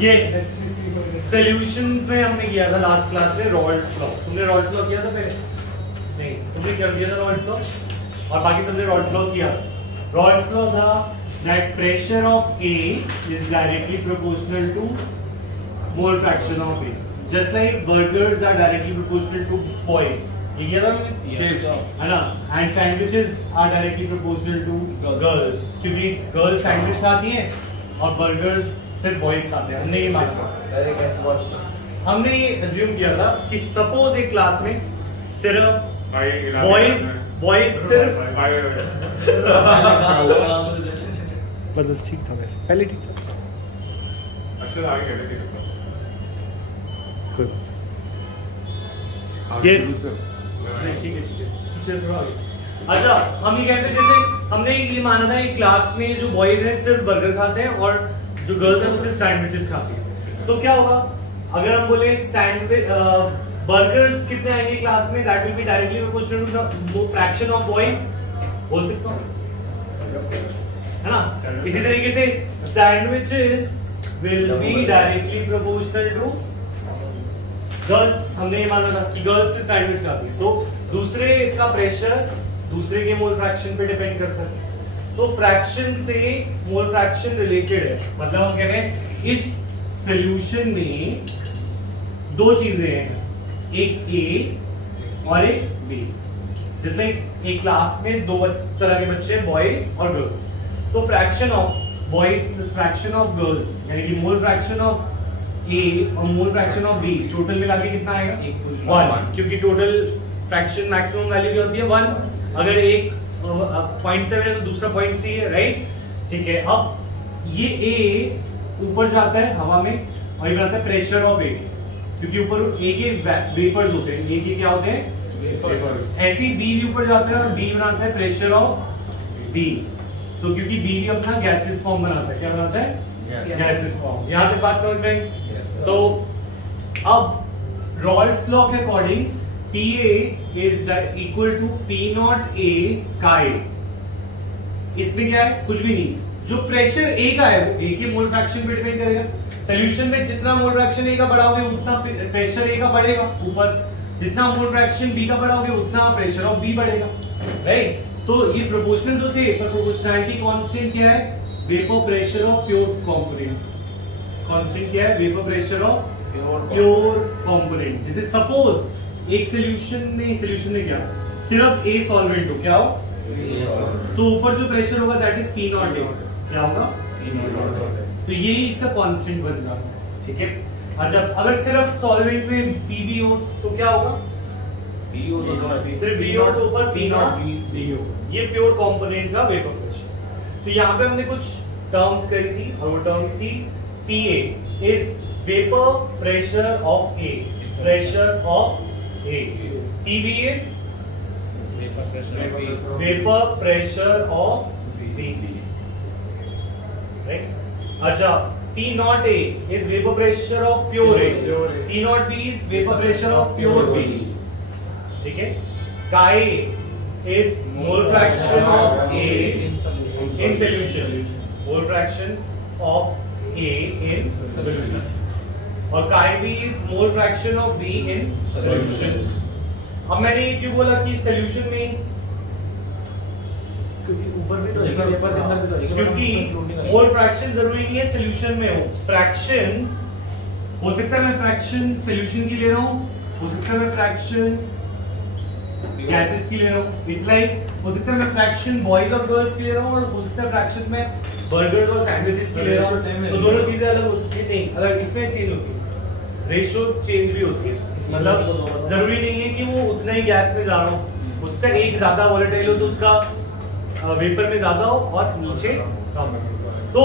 Yes, solutions में हमने किया था लास्ट क्लास में रॉल्ड्स लॉ। तुमने रॉल्ड्स लॉ किया था पहले? नहीं, तुमने क्या किया था रॉल्ड्स लॉ? और बाकी सबने रॉल्ड्स लॉ किया। रॉल्ड्स लॉ था that pressure of A is directly proportional to mole fraction of A, just like burgers are directly proportional to boys. ये किया था हमने? Yes. है ना? And sandwiches are directly proportional to girls, क्योंकि girls sandwich खाती हैं और burgers सिर्फ बॉयज खाते हैं। हमने ये माना, हमने ये अज्यूम किया था कि सपोज एक क्लास में सिर्फ बॉयज सिर्फ बस ठीक था, वैसे पहले ठीक था। अच्छा आगे कैसे कोई बात। यस ठीक है, चल थोड़ा आगे। अच्छा, हम ये कहते हैं जैसे हमने ये माना था कि क्लास में जो बॉयज हैं सिर्फ बर्गर खाते हैं और जो गर्ल्स हैं वो सिर्फ सैंडविचेस खाती हैं। तो क्या होगा अगर हम बोले सैंडविच बर्गर्स कितने आएंगे क्लास में, that will be directly proportional to the fraction of boys. बोल सकता हूं, है ना? इसी तरीके से sandwiches will be directly proportional to girls. हमने ये माना था कि गर्ल्स से सैंडविच खाती है, तो दूसरे का प्रेशर दूसरे के मोल फ्रैक्शन पे डिपेंड करता है। तो फ्रैक्शन से मोल फ्रैक्शन रिलेटेड है, मतलब हम कह रहे हैं इस सॉल्यूशन में दो चीजें हैं, एक A और एक B। जैसे एक क्लास में दो तरह के बच्चे हैं, बॉयज और गर्ल्स। तो fraction of boys plus fraction of girls यानी कि मोल फ्रैक्शन ऑफ A और mole fraction of B total मिला के कितना आएगा? 1, क्योंकि टोटल फ्रैक्शन मैक्सिमम वैल्यू क्या होती है? 1। अगर एक 0.7 है तो दूसरा 0.3 है, राइट? ठीक है, अब ये A ऊपर जाता है हवा में और ये बनाता है प्रेशर ऑफ A, क्योंकि ऊपर A के वेपर्स होते हैं, A के क्या होते हैं? वेपर्स। ऐसे ही B भी ऊपर जाता है और B बनाता है प्रेशर ऑफ B। तो क्योंकि B भी अपना गैसेस फॉर्म बनाता है, क्या बनाता है? Gases form. यहाँ तक बात समझ में आई? तो अब रॉल्ड्स लॉ के according PA is equal to P naught A का A। इसमें क्या है? कुछ भी नहीं, जो प्रेशर A का है वो A के मोल फ्रैक्शन पे डिपेंड करेगा। सॉल्यूशन में जितना मोल फ्रैक्शन A का बढ़ाओगे उतना प्रेशर A का बढ़ेगा ऊपर, जितना मोल फ्रैक्शन B का बढ़ाओगे उतना प्रेशर ऑफ B बढ़ेगा, राइट? तो ये प्रोपोर्शनल तो थे, पर प्रोपोर्शनैलिटी कांस्टेंट क्या है? Vapour pressure of pure component. Constant क्या है? Vapour pressure of pure component. जैसे सपोज एक सॉल्यूशन में क्या सिर्फ A सॉल्वेंट हो, क्या हो? तो ऊपर जो प्रेशर होगा that is P not A। क्या होगा? P not A। तो यही इसका कांस्टेंट बन जाता है, ठीक है? अच्छा, अगर सिर्फ सॉल्वेंट में PB हो तो क्या होगा? B हो तो सिर्फ B हो तो ऊपर P नॉट B हो। ये प्योर कंपोनेंट का वेपर प्रेशर। तो यहाँ पे हमने कुछ टर्म्स करी थी और वो टर्म्स थी PA is vapour pressure of A, pressure of A। PB is vapor pressure of B, right? अच्छा, P naught A is vapor pressure of pure A, P naught B is vapor pressure of pure B, ठीक है? Chi is mole fraction of A in solution, mole fraction of A in solution, और chi B is mole fraction of B in solution। अब मैंने ये क्यों बोला कि solution में, क्योंकि ऊपर भी तो है, ऊपर के अंदर भी तो है, क्योंकि मोल फ्रैक्शन जरूरी नहीं है सॉल्यूशन में हो। फ्रैक्शन हो सकता है मैं फ्रैक्शन सॉल्यूशन की ले रहा हूँ, हो सकता है मैं फ्रैक्शन गैसेस की ले रहा हूँ, इट्स लाइक हो सकता है मैं फ्रैक्शन बॉयज और गर्ल्स की ले रहा हूँ, और हो सकता है फ्रैक्शन में बर्गर्स और सैंडविचेस की ले रहा हूँ। तो दोनों चीजें अलग हो सकती है। नहीं, अगर इसमें चेंज होती है, रेशियो चेंज भी होती है, मतलब जरूरी नहीं है कि वो उतना ही गैस में जा रहा हो, उसका एक ज्यादा वोलेटाइल हो तो उसका वेपर में ज्यादा हो और नीचे कम हो। तो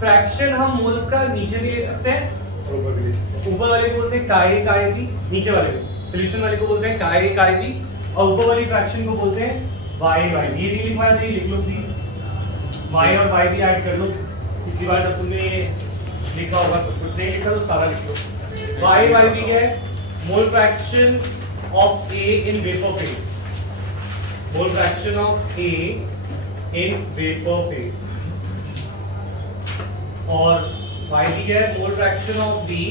फ्रैक्शन हम मोल्स का नीचे भी ले सकते हैं, ऊपर भी ले सकते हैं। ऊपर वाले को बोलते हैं काय भी, नीचे वाले को सॉल्यूशन वाले को बोलते हैं काय भी, और ऊपर वाली फ्रैक्शन को बोलते हैं वाई। ये नहीं लिखा है, लिख लो प्लीज, वाई और वाई भी ऐड कर लो। पिछली बार जब तुमने लिखा होगा सब कुछ नहीं लिखा तो सारा लिख लो। वाई भी क्या है? Mole fraction of A in vapor phase, mole fraction of A in vapor phase। और फाइनली क्या है, mole fraction of be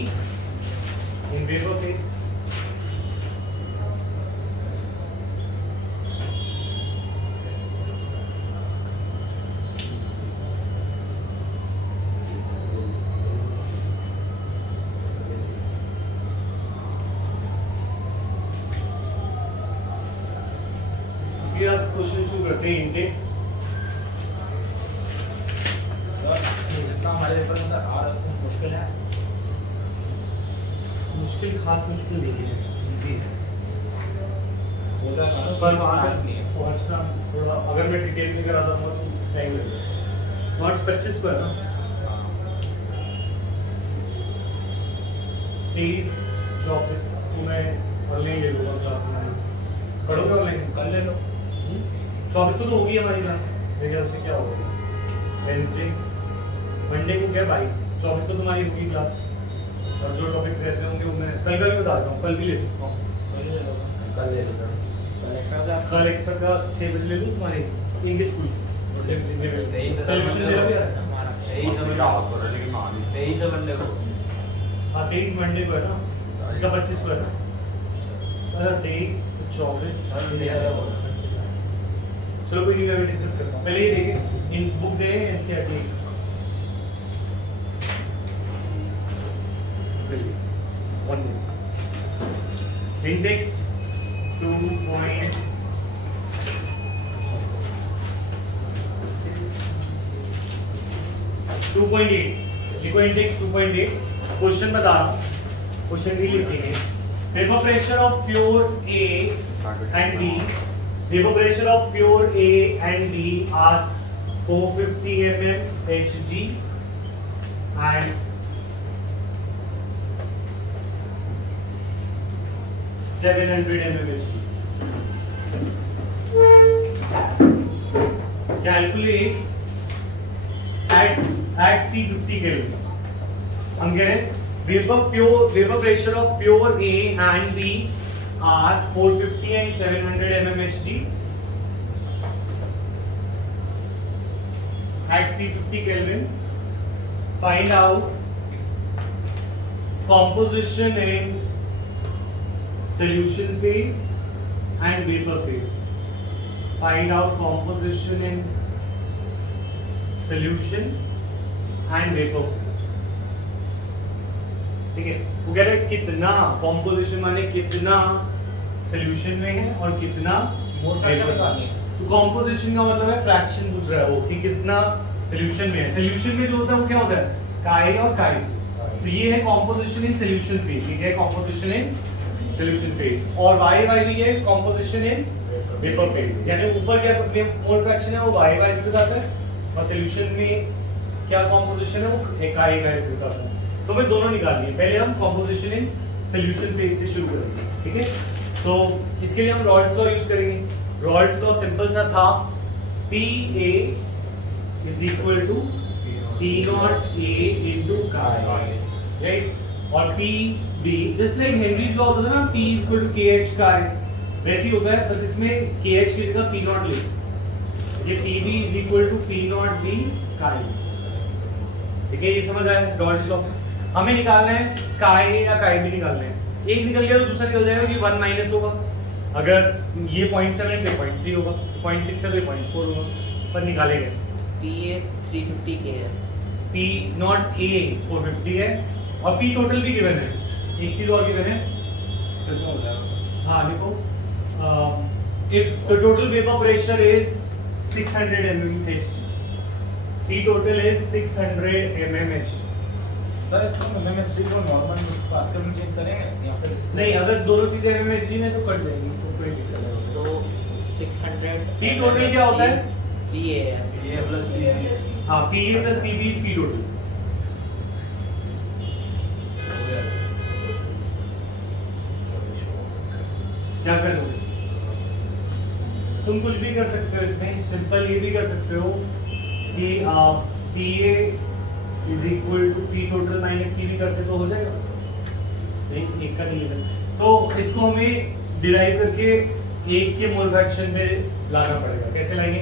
in vapour phase. Question शुरू करते हैं इंटेक्स। जितना हमारे पेपर में आ रहा है मुश्किल है, मुश्किल खास मुश्किल नहीं है, इजी है। हो जाएगा ना, पर वहाँ तक पहुँचना थोड़ा, अगर मैं डिटेल में कराता हूँ तो टाइम लगेगा। नॉट 25 को है ना, 23 24 को मैं ऑनलाइन ले लूँगा क्लास में। पढ़ोगे ऑनलाइन? कर ले लो। 24 को तो होगी हमारी क्लास मेरे ख्याल से। क्या होगा वेडनेसडे, मंडे को क्या 22, 24 को तुम्हारी होगी क्लास। और जो टॉपिक्स रहते होंगे वो मैं कल का भी बताता हूँ, कल भी ले सकता हूँ। कल ले लो सर, कल एक्स्ट्रा क्लास, कल एक्स्ट्रा क्लास 6 बजे ले लूँ तुम्हारे इंग्लिश स्कूल। सोल्यूशन दे रहा है हमारा 23 मंडे को। हाँ 23 मंडे को है ना, इसका 25 को है ना। अच्छा 23 24 चलो कोई नहीं, डिस्कस करता हूँ। पहले ये देखें, in book they NCERT index 2.8 देखो, इंडेक्स 2.8। क्वेश्चन बता रहा हूँ, क्वेश्चन भी लिखेंगे। Vapour pressure of pure A and B, vapour pressure of pure A and B are 450 mm Hg and 700 mm Hg. Calculate at 350 Kelvin. हम कह रहे हैं vapour pressure of pure A and B are 450 and 700 mm Hg at 350 Kelvin. Find out composition in solution phase and vapor phase. Find out composition in solution and vapor phase. ठीक है, वो कह रहे हैं कितना कॉम्पोजिशन माने कितना solution में है और कितना मोल फ्रैक्शन बतानी है। तो कॉम्पोजिशन का मतलब है फ्रैक्शन पूछ रहा है वो, कि कितना सोल्यूशन में है। सोल्यूशन में जो होता है वो क्या होता है, काई और काई। तो ये है कॉम्पोजिशन इन सोल्यूशन फेज, ठीक है, कॉम्पोजिशन इन सोल्यूशन फेज। और वाई वाई भी है कॉम्पोजिशन इन वेपर फेज, यानी ऊपर क्या मोल फ्रैक्शन है वो वाई वाई भी बताता है, और सोल्यूशन में क्या कॉम्पोजिशन है वो काई काई भी बताता है। तो मैं दोनों निकाल लिए। पहले हम कॉम्पोजिशन इन सोल्यूशन फेज से शुरू करेंगे, ठीक है। तो इसके लिए हम रॉल्स लॉ यूज करेंगे। रॉल्स लॉ सिंपल सा था, P A is equal to P not A into chi, right. और P B just like Henry's law होता था ना, P is equal to K H chi, वैसे ही होता है, बस इसमें के एच की जगह पी नॉट ले। ये P B is equal to P not B chi, ठीक है। ये समझ आया रॉल्स लॉ। हमें निकालना है काई या काई भी निकालना है। एक निकल गया तो दूसरा निकल जाएगा, कि 1 माइनस होगा। अगर ये 0.7 पे 0.3 होगा, 0.6 है तो 0.4 होगा, पर निकाले कैसे। पी ए 350 के है, पी नॉट ए 450 है, और पी टोटल भी गिवन है। एक चीज और गिवन है, कितना हो जाएगा? हाँ देखो, if the total vapour pressure is 600 mm Hg, P total is 600 mm Hg। Sir इसको एमएमएचजी को नॉर्मल पास्कल में चेंज करेंगे या फिर नहीं, अगर दोनों चीजें एमएमएचजी में तो कट जाएंगी, तो कोई दिक्कत नहीं। तो 600 पी टोटल क्या होता है, पी ए है, P A plus P B. हाँ P A plus P B is P total. क्या कर दोगे तुम, कुछ भी कर सकते हो इसमें। सिंपल ये भी कर सकते हो कि P A is equal to P total minus P B करते तो हो जाएगा। नहीं, एक का नहीं है, तो इसको हमें डिराइव करके एक के मोल फ्रैक्शन पे लाना पड़ेगा। कैसे लाएंगे,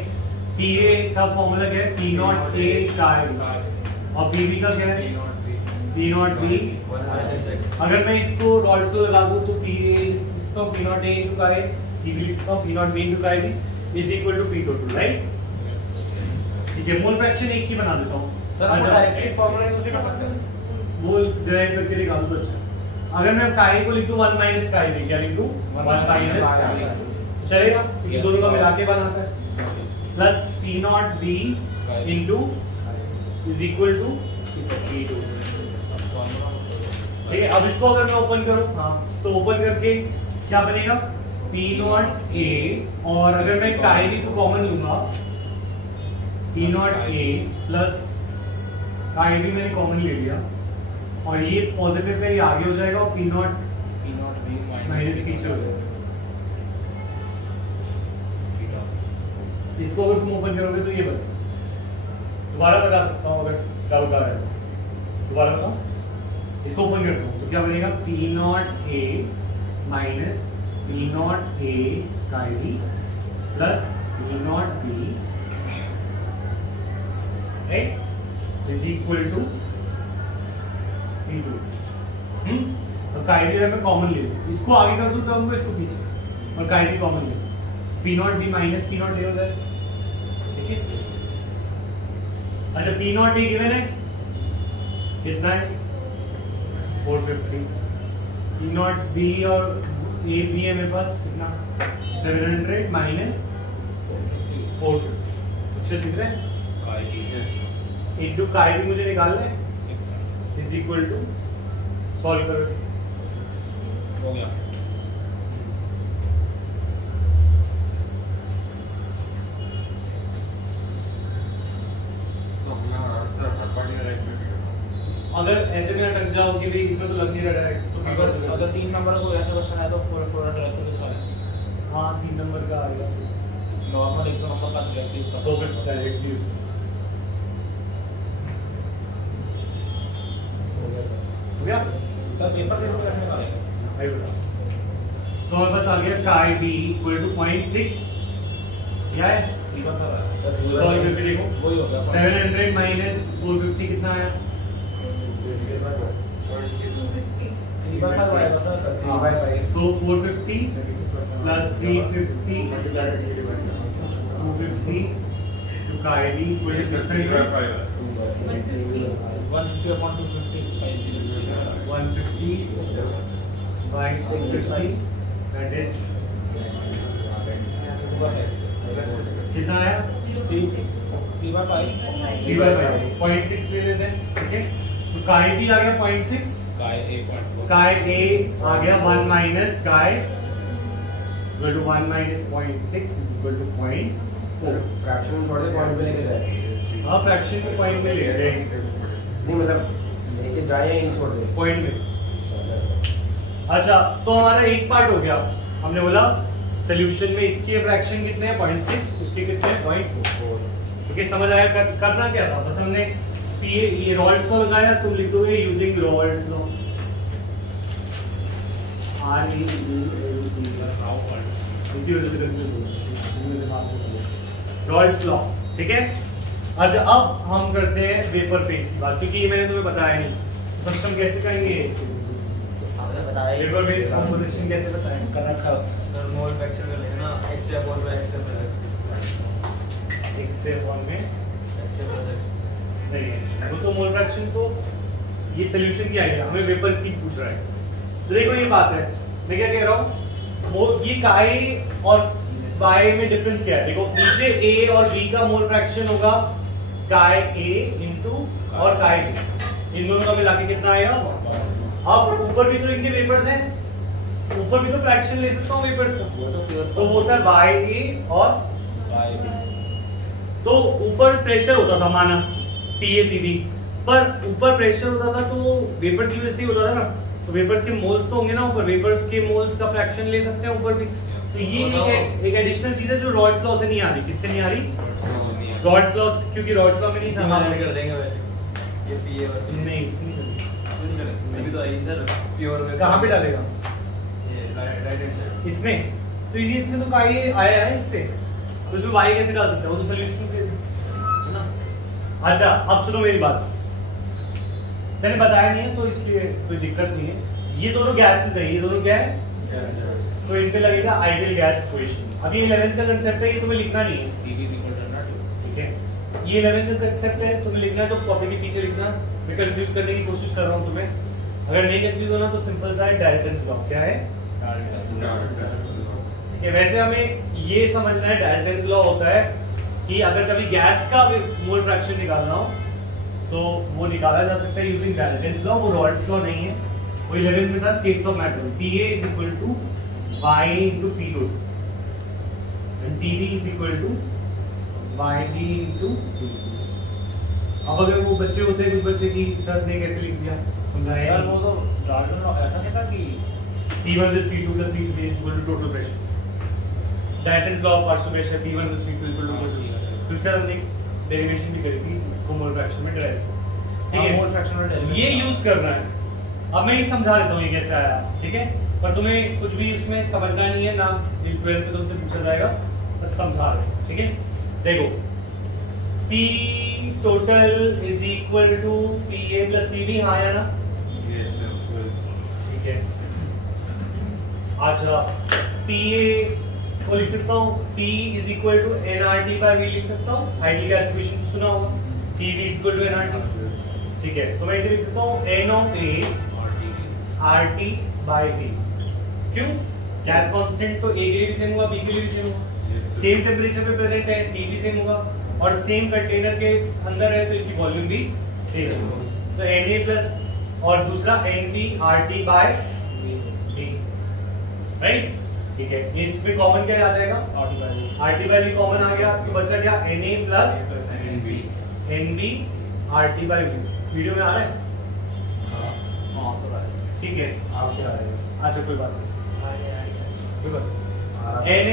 पी ए का फॉर्मूला क्या है, पी नॉट ए काई, और पी बी का क्या है, पी नॉट बी, अगर मैं इसको रॉल्स लॉ लगा दूं तो पी इसको P not A into chi, P B इसको P not B into chi B is equal to P total, right? ठीक है, मोल फ्रैक्शन एक की बना देता हूं सर, हम डायरेक्टली फार्मूला यूज कर सकते हैं, वो डिराइव करके निकाल दो। अच्छा, अगर मैं काय को लिख दूं 1 माइनस काय बी, क्या लिख दूं 1 माइनस, चलेगा? ये दोनों का मिला के बनाता है, plus P not B into is equal to P total. ठीक है, अब इसको अगर मैं ओपन करूं, हाँ, तो ओपन करके क्या बनेगा पी नॉट ए, और अगर मैं काय बी को कॉमन लूंगा पी नॉट ए प्लस काय बी मैंने कॉमन ले लिया, और ये पॉजिटिव में ये आगे हो जाएगा और पी नॉट बी माइनस पीछे हो जाएगा। इसको अगर तुम ओपन करोगे तो ये बता, दोबारा बता सकता हूँ अगर डाउट आ रहा है, दोबारा बताओ। इसको ओपन करता हूँ तो क्या बनेगा P not A minus P not A chi B plus P not B is equal to P two. और काय बी मैं कॉमन ले लूँ, इसको आगे कर दूँ तो इसको पीछे, और काय बी कॉमन ले लूँ, P not be minus P not a हो जाए। ठीक है, अच्छा पी नॉट ए गिवन है कितना है 450, पी नॉट बी और ए बी है मेरे पास कितना 700 माइनस 450, अच्छा दिख रहा है? इंटू काय बी मुझे निकालना है 600 इज इक्वल टू, सॉल्व करो हो गया। अगर ऐसे में अटक जाओ कि भाई इसमें तो लग नहीं रहा डायरेक्ट, तो अगर 3 नंबर का कोई ऐसा क्वेश्चन है तो पूरा डायरेक्ट लिखा है। हाँ 3 नंबर का आएगा, नॉर्मल 1 नंबर का डायरेक्टली इसका तो फिर डायरेक्टली यूज हो गया। सर पेपर कैसे निकालेंगे भाई बता, तो हमारे पास आ गया काय बी इक्वल टू 0.6, क्या है? सॉल्व करके देखो, वही हो गया 700 माइनस 450 कितना आया? 3/5 आएगा सर, 3/5 तो 450 प्लस 350 250 तो काय B equal to 600 150 upon 250 150 by 650 that is कितना आया? 3/5 0.6 ले लेते हैं, ठीक है? तो काय बी आ गया 0.6, काय A 0.4, काय ए आ गया 1 minus chi equal to 1 minus 0.6 equal to 0.4। Sir fraction छोड़ दे, पॉइंट पे लेके जाए। हाँ फ्रैक्शन को पॉइंट में ले रहे हैं, नहीं मतलब लेके जाए या इन छोड़ दे पॉइंट में। अच्छा तो हमारा एक पार्ट हो गया, हमने बोला सॉल्यूशन में इसके फ्रैक्शन कितने हैं 0.6, उसके कितने हैं 0.4। ठीक है, समझ आया? करना क्या था, बस हमने ये रॉल्स लॉ लगाया, तुम लिख दोगे यूजिंग रॉल्स लॉ, इसी वजह से रॉल्स लॉ। ठीक है, अच्छा अब हम करते हैं वेपर फेज की बात, क्योंकि ये मैंने तुम्हें बताया नहीं, फर्स्ट हम कैसे करेंगे वेपर फेज कंपोजिशन कैसे बताएं, कर रखा है उसने सर। मोल फ्रैक्शन में लेना x से अपॉन में x से प्लस x से अपॉन में x से प्लस नहीं, वो तो मोल फ्रैक्शन तो ये सॉल्यूशन की आइडिया, हमें वेपर की पूछ रहा है। तो देखो ये बात है, मैं क्या कह रहा हूँ, वो ये काय और y में डिफरेंस क्या है? देखो नीचे a और b का मोल फ्रैक्शन होगा काय a इनटू और काय b, इन दोनों का मिला के कितना आएगा? अब ऊपर भी तो इनके वेपर्स हैं, ऊपर भी तो फ्रैक्शन ले सकता हूँ वेपर्स का, तो वो होता है ya और तो ऊपर प्रेशर होता था माना PAPB, पर ऊपर प्रेशर होता था तो वेपर्स की वजह से ही होता था ना, तो वेपर्स के मोल्स तो होंगे ना ऊपर, वेपर्स के मोल्स का फ्रैक्शन ले सकते हैं ऊपर भी। तो ये एक एडिशनल चीज है जो रॉल्स लॉ से नहीं आ रही। किससे नहीं आ रही? रॉल्स लॉ, क्योंकि रॉल्स लॉ में नहीं समझ कर देंगे ये पी और नहीं इसमें तभी तो आई सर प्योर में कहाँ पे डालेगा ये राइट हैंड इसमें? तो ये इसमें तो काय आया है इससे, तो इसमें y कैसे डाल सकते हैं? वो तो सॉल्यूशन से है ना। अच्छा अब सुनो मेरी बात, मैंने बताया नहीं है तो इसलिए कोई दिक्कत नहीं है। ये दोनों गैसेस है, ये दोनों क्या है, तो इन पे लगेगा आइडियल गैस इक्वेशन। अब ये 11th का कांसेप्ट है, ये तुम्हें लिखना नहीं है, ठीक है। ये 11th का कांसेप्ट है, तुम्हें लिखना है तो कॉपी के पीछे लिखना। मैं कंफ्यूज करने की कोशिश कर रहा हूँ तुम्हें, अगर नहीं कंफ्यूज होना तो सिंपल सा है डाल्टन्स लॉ। क्या है? ठीक है। वैसे हमें ये समझना है डाल्टन्स लॉ होता है कि अगर कभी गैस का मोल फ्रैक्शन निकालना हो तो वो निकाला जा सकता है यूजिंग डाल्टन्स लॉ। वो रॉल्स लॉ नहीं है, वो 11th में था states of matter. Pa is equal to Y into P total and Pv is equal to Yv into P total। अब अगर वो बच्चे होते हैं, कुछ बच्चे की सर ने कैसे लिख दिया समझाया सर, वो तो डाल्टन लॉ ऐसा नहीं था कि P1 plus P2 plus P3 is equal to total pressure। Dalton's law of partial pressure P1 plus P2 equal to total। फिर क्या हमने डेरिवेशन भी करी थी इसको मोल फ्रैक्शन में ड्राइव, ठीक है। मोल फ्रैक्शन में ये यूज करना है। अब मैं ये समझा देता हूँ ये कैसे आया, ठीक है। पर तुम्हें कुछ भी उसमें समझना नहीं है ना, 12th में तुमसे पूछा जाएगा, बस समझा रहे, ठीक है। देखो P total is equal to PA plus PB, हाँ या ना? ठीक है। अच्छा PA को लिख सकता हूँ, P is equal to nRT by V लिख सकता हूँ। आइडियल गैस इक्वेशन सुना होगा, PV is equal to nRT, ठीक है। तो मैं इसे लिख सकता हूँ N of A RT by V। क्यों? गैस कांस्टेंट तो A के लिए भी सेम होगा, B के लिए भी सेम होगा, सेम टेम्परेचर पे प्रेजेंट है, T भी सेम होगा और सेम कंटेनर के अंदर है तो इनकी वॉल्यूम भी सेम होगा। तो Na प्लस और दूसरा NB RT by V, right, ठीक है। ये इसमें कॉमन क्या आ जाएगा? RT by V कॉमन आ गया तो बचा क्या? Na plus NB RT by V। Video में आ रहा है? हाँ तो ठीक है। अच्छा कोई बात नहीं, कोई बात नहीं।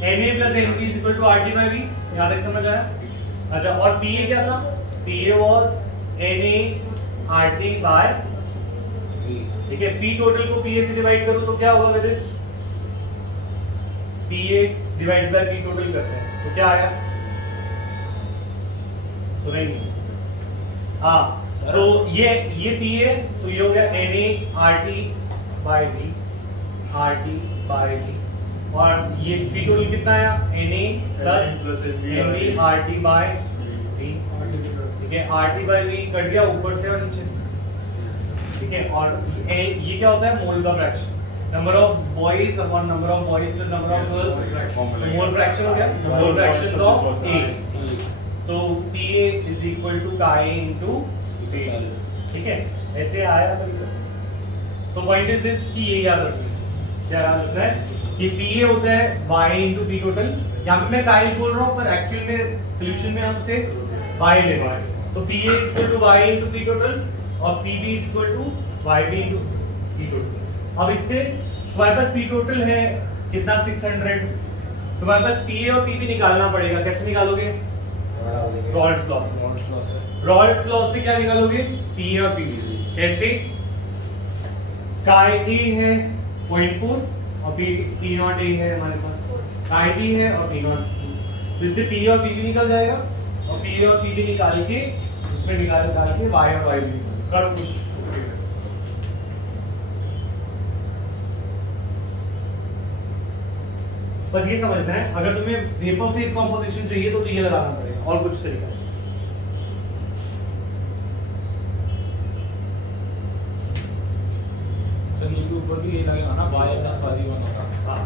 Na plus NB is equal to RT by V, यहाँ तक समझ आया? अच्छा और PA क्या था? PA was Na RT by V, ठीक है। P टोटल को PA से डिवाइड करो तो क्या होगा बेटे? PA divide by P total करते हैं तो क्या आया? सुनेंगे? हाँ तो ये PA तो ये हो गया Na RT by V, RT by V, और ये P टोटल कितना आया? Na plus NB RT by V, ठीक है। RT by V कट गया ऊपर से और नीचे से, ठीक है। और ये क्या होता है? मोल का fraction, number of boys upon number of boys plus number of girls, mole fraction हो गया, मोल फ्रैक्शन ऑफ A। तो PA is equal to Ka into V, ठीक है। ऐसे आया तो पॉइंट इज दिस कि ये याद रखना, क्या याद रखना है कि PA होता है Y into P टोटल। यहाँ पे मैं Ka बोल रहा हूँ पर एक्चुअल में सोल्यूशन में हम उसे Y ले रहे हैं। तो PA is equal to Y into P total और PB is equal to YB into P total. अब इससे तुम्हारे पास P टोटल है कितना? 600। तुम्हारे पास PA और PB निकालना पड़ेगा, कैसे निकालोगे? रॉल्स लॉ से। रॉल्स लॉ से क्या निकालोगे? P और PB कैसे? Ka A है 0.4 और P नॉट A है हमारे पास, Ka B है और P नॉट, तो इससे P और PB निकल जाएगा और P और PB निकाल के उसमें निकाल के Y और YB करो कुछ। बस ये समझना है, अगर तुम्हें वेपर फेज कंपोजिशन चाहिए तो ये लगाना पड़ेगा और कुछ तरीका नहीं। सर नीचे ऊपर भी ये लगेगा ना, Y प्लस Y1 होगा। हाँ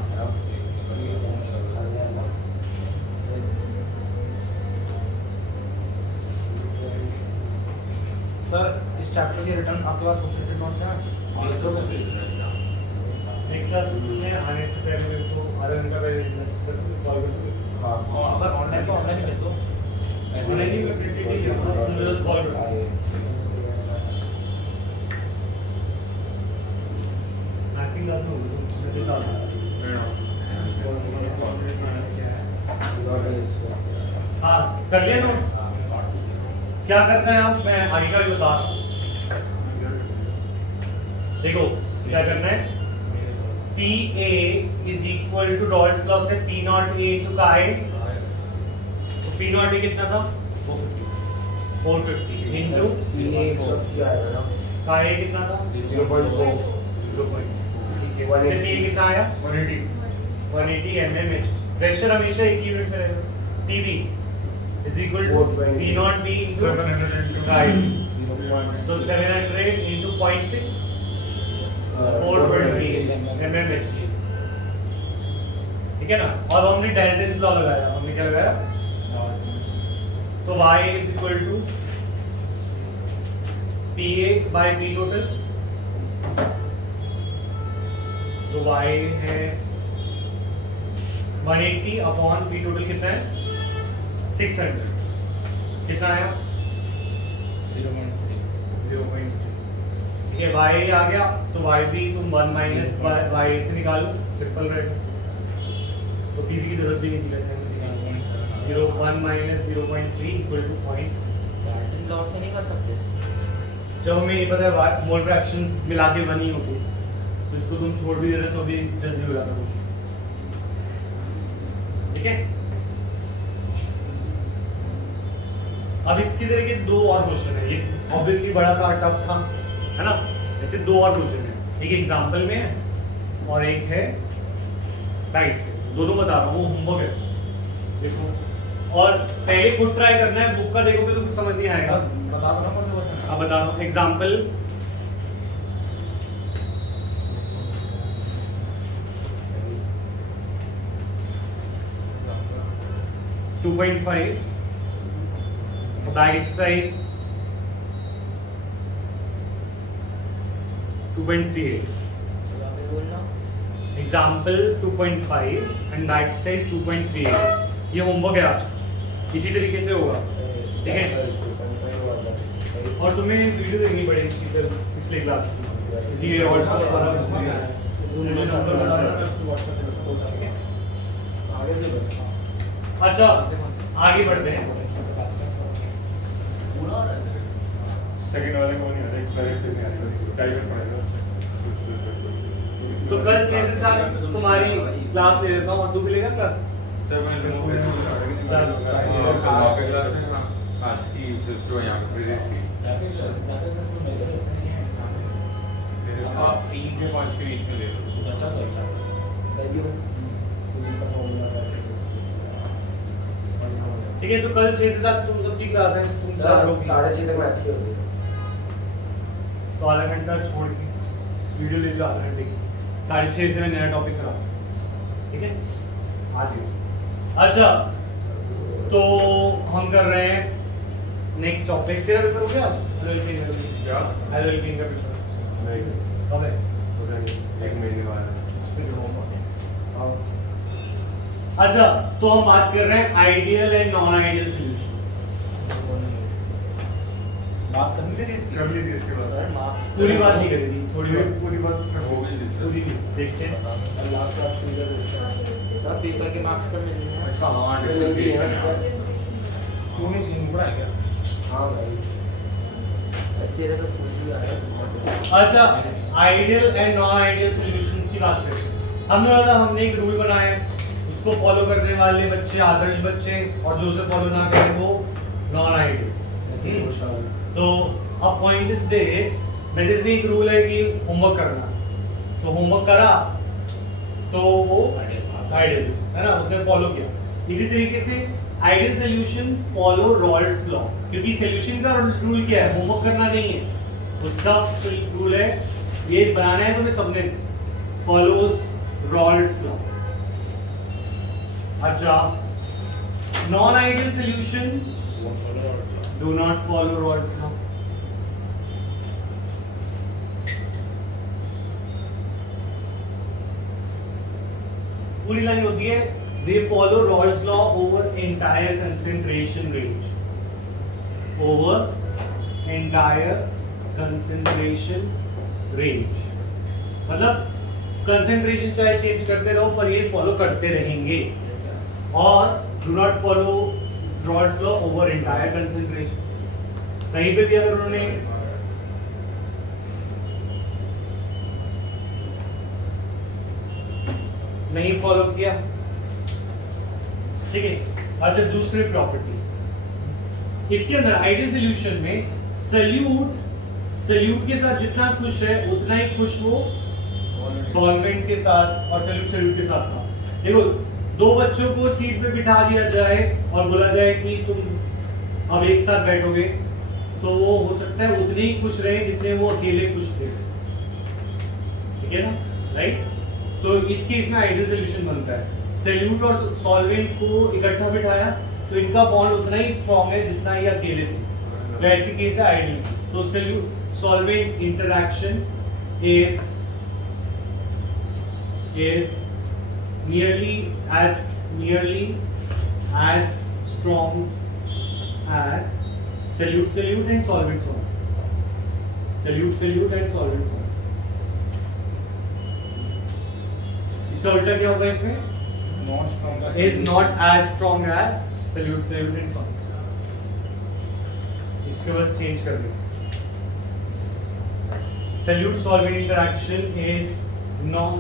सर इस चैप्टर के रिटर्न आपके पास सब्जेक्ट कौन से हैं? नेक्स्ट क्लास में आने से पहले मेरे को आधा घंटा पहले मैसेज कर दो, कॉल कर दो। हाँ अगर ऑनलाइन तो ऑनलाइन ही भेज दो, ऐसे नहीं मैं प्रिंटेड ही है, मुझे बस कॉल कर दो। मैचिंग क्लास में हो तो मैसेज डाल हाँ कर लिया नोट। क्या करना है अब मैं आगे का भी बता रहा हूँ। देखो क्या करना है, PA is equal to Rolle's law से P not A into Ka A, तो P नॉट A कितना था? 450, इनटू PA आएगा ना का ए कितना था 0.4 ठीक है वैसे पी कितना आया 180 mm प्रेशर हमेशा एक ही यूनिट में रहेगा PV is equal to P not B into 700 तो 700 इनटू 0.6 420 mm ठीक है ना और हमने डाल्टन्स लॉ लगाया हमने क्या लगाया तो y is equal to PA by P total तो y है 180 अपॉन P total कितना है 600 कितना आया 0.3 ठीक है y आ गया तो y भी तुम 1 माइनस y से निकालो सिंपल रहेगा तो P की जरूरत भी नहीं थी वैसे 0.1 minus 0.3 equal to point Dalton law से नहीं कर सकते जब हमें ये पता है मोल फ्रैक्शंस मिला के बनी होती तो इसको तुम छोड़ भी देते तो भी जल्दी हो जाता कुछ ठीक है अब इसकी तरह के दो और क्वेश्चन है ये ऑब्वियसली बड़ा था टफ था है ना ऐसे दो और क्वेश्चन है एक एग्जांपल में है और एक है टाइप से दोनों बता रहा हूँ होमवर्क है देखो और पहले खुद ट्राई करना है बुक का देखोगे तो कुछ समझ नहीं आएगा बता दो ना कौन सा क्वेश्चन अब बता रहा हूँ एग्जाम्पल बैग एक्सरसाइज 2.38 बोलना एग्जाम्पल 2.5 एंड बैग एक्सरसाइज 2.38 ये होमवर्क है आज इसी तरीके से होगा ठीक है और तुम्हें वीडियो देखनी पड़ेगी फिर पिछले क्लास की इसीलिए और सारा आगे से बस अच्छा आगे बढ़ते हैं सेकंड वाले को नहीं आता एक्सप्लेनेशन से नहीं आता टाइप पड़ेगा तो कल 6 से 7 तुम्हारी क्लास ले लेता हूँ और तू भी लेगा क्लास सर मैं क्लास वहाँ पे क्लास है हाँ आज की जो यहाँ पे फिजिक्स की आप 3 से 5 के बीच में ले लो अच्छा तो अच्छा ठीक है तो कल 6 से 7 तुम सबकी क्लास है तुम सर 6:30 तक मैच की होती है तो आधा घंटा छोड़ के वीडियो ले लो आधा घंटे की 6:30 से मैं नया टॉपिक करा ठीक है आज ही अच्छा तो हम कर रहे हैं नेक्स्ट टॉपिक तेरा पेपर हो गया क्या एलएलबी का पेपर नहीं कब है पता नहीं एक महीने बाद अच्छा तो हम बात कर रहे हैं ideal and non ideal solution बात करनी थी इसकी कर ली थी इसके बाद सर मार्क्स पूरी बात नहीं करी थी थोड़ी बात पूरी बात हो गई थी पूरी नहीं देखते हैं लास्ट क्लास में सर पेपर के मार्क्स कर लेने हैं अच्छा हाँ नहीं चाहिए क्यों नहीं सीन बुरा है क्या हाँ भाई तेरे तो फुल भी आ रहा है अच्छा ideal and non ideal solutions की बात करते हैं हमने एक रूल बनाया है उसको फॉलो करने वाले बच्चे आदर्श बच्चे और जो उसे फॉलो ना करें वो नॉन आइडियल ऐसे खुशहाल तो अब पॉइंट इज दिस मैं जैसे एक रूल है कि होमवर्क करना तो होमवर्क करा तो वो आइडियल है ना उसने फॉलो किया इसी तरीके से ideal solution follow Raoult's law क्योंकि सॉल्यूशन का रूल क्या है होमवर्क करना नहीं है उसका रूल है ये बनाना है तो मैं सबने फॉलोज रॉल्ड्स लॉ अच्छा non ideal solution do not follow Raoult's law पूरी लाइन होती है they follow Raoult's law over entire concentration range over entire concentration range मतलब concentration चाहे चेंज करते रहो पर ये फॉलो करते रहेंगे और do not follow Raoult's law over entire concentration कहीं पे भी अगर उन्होंने नहीं फॉलो किया ठीक है अच्छा दूसरी प्रॉपर्टी इसके अंदर आइडियल सॉल्यूशन में सल्यूट के साथ जितना खुश है उतना ही खुश वो सॉल्वेंट के साथ और सल्यूट के साथ था। देखो, दो बच्चों को सीट पे बिठा दिया जाए और बोला जाए कि तुम अब एक साथ बैठोगे, तो वो हो सकता है उतने ही खुश रहे जितने वो अकेले खुश थे। ठीक है ना, राइट? तो इस केस में आइडियल सॉल्यूशन बनता है। सल्यूट और सॉल्वेंट को इकट्ठा बिठाया तो इनका बॉन्ड उतना ही स्ट्रांग है जितना ये अकेले थे, तो ऐसी केस है आइडियल। तो solute solvent interaction is nearly as strong as solute and solvent. Solute and solvent. इसका उल्टा क्या होगा इसमें? Is not as strong as solute and solvent. इसके बस चेंज कर दो। Solute solvent interaction is not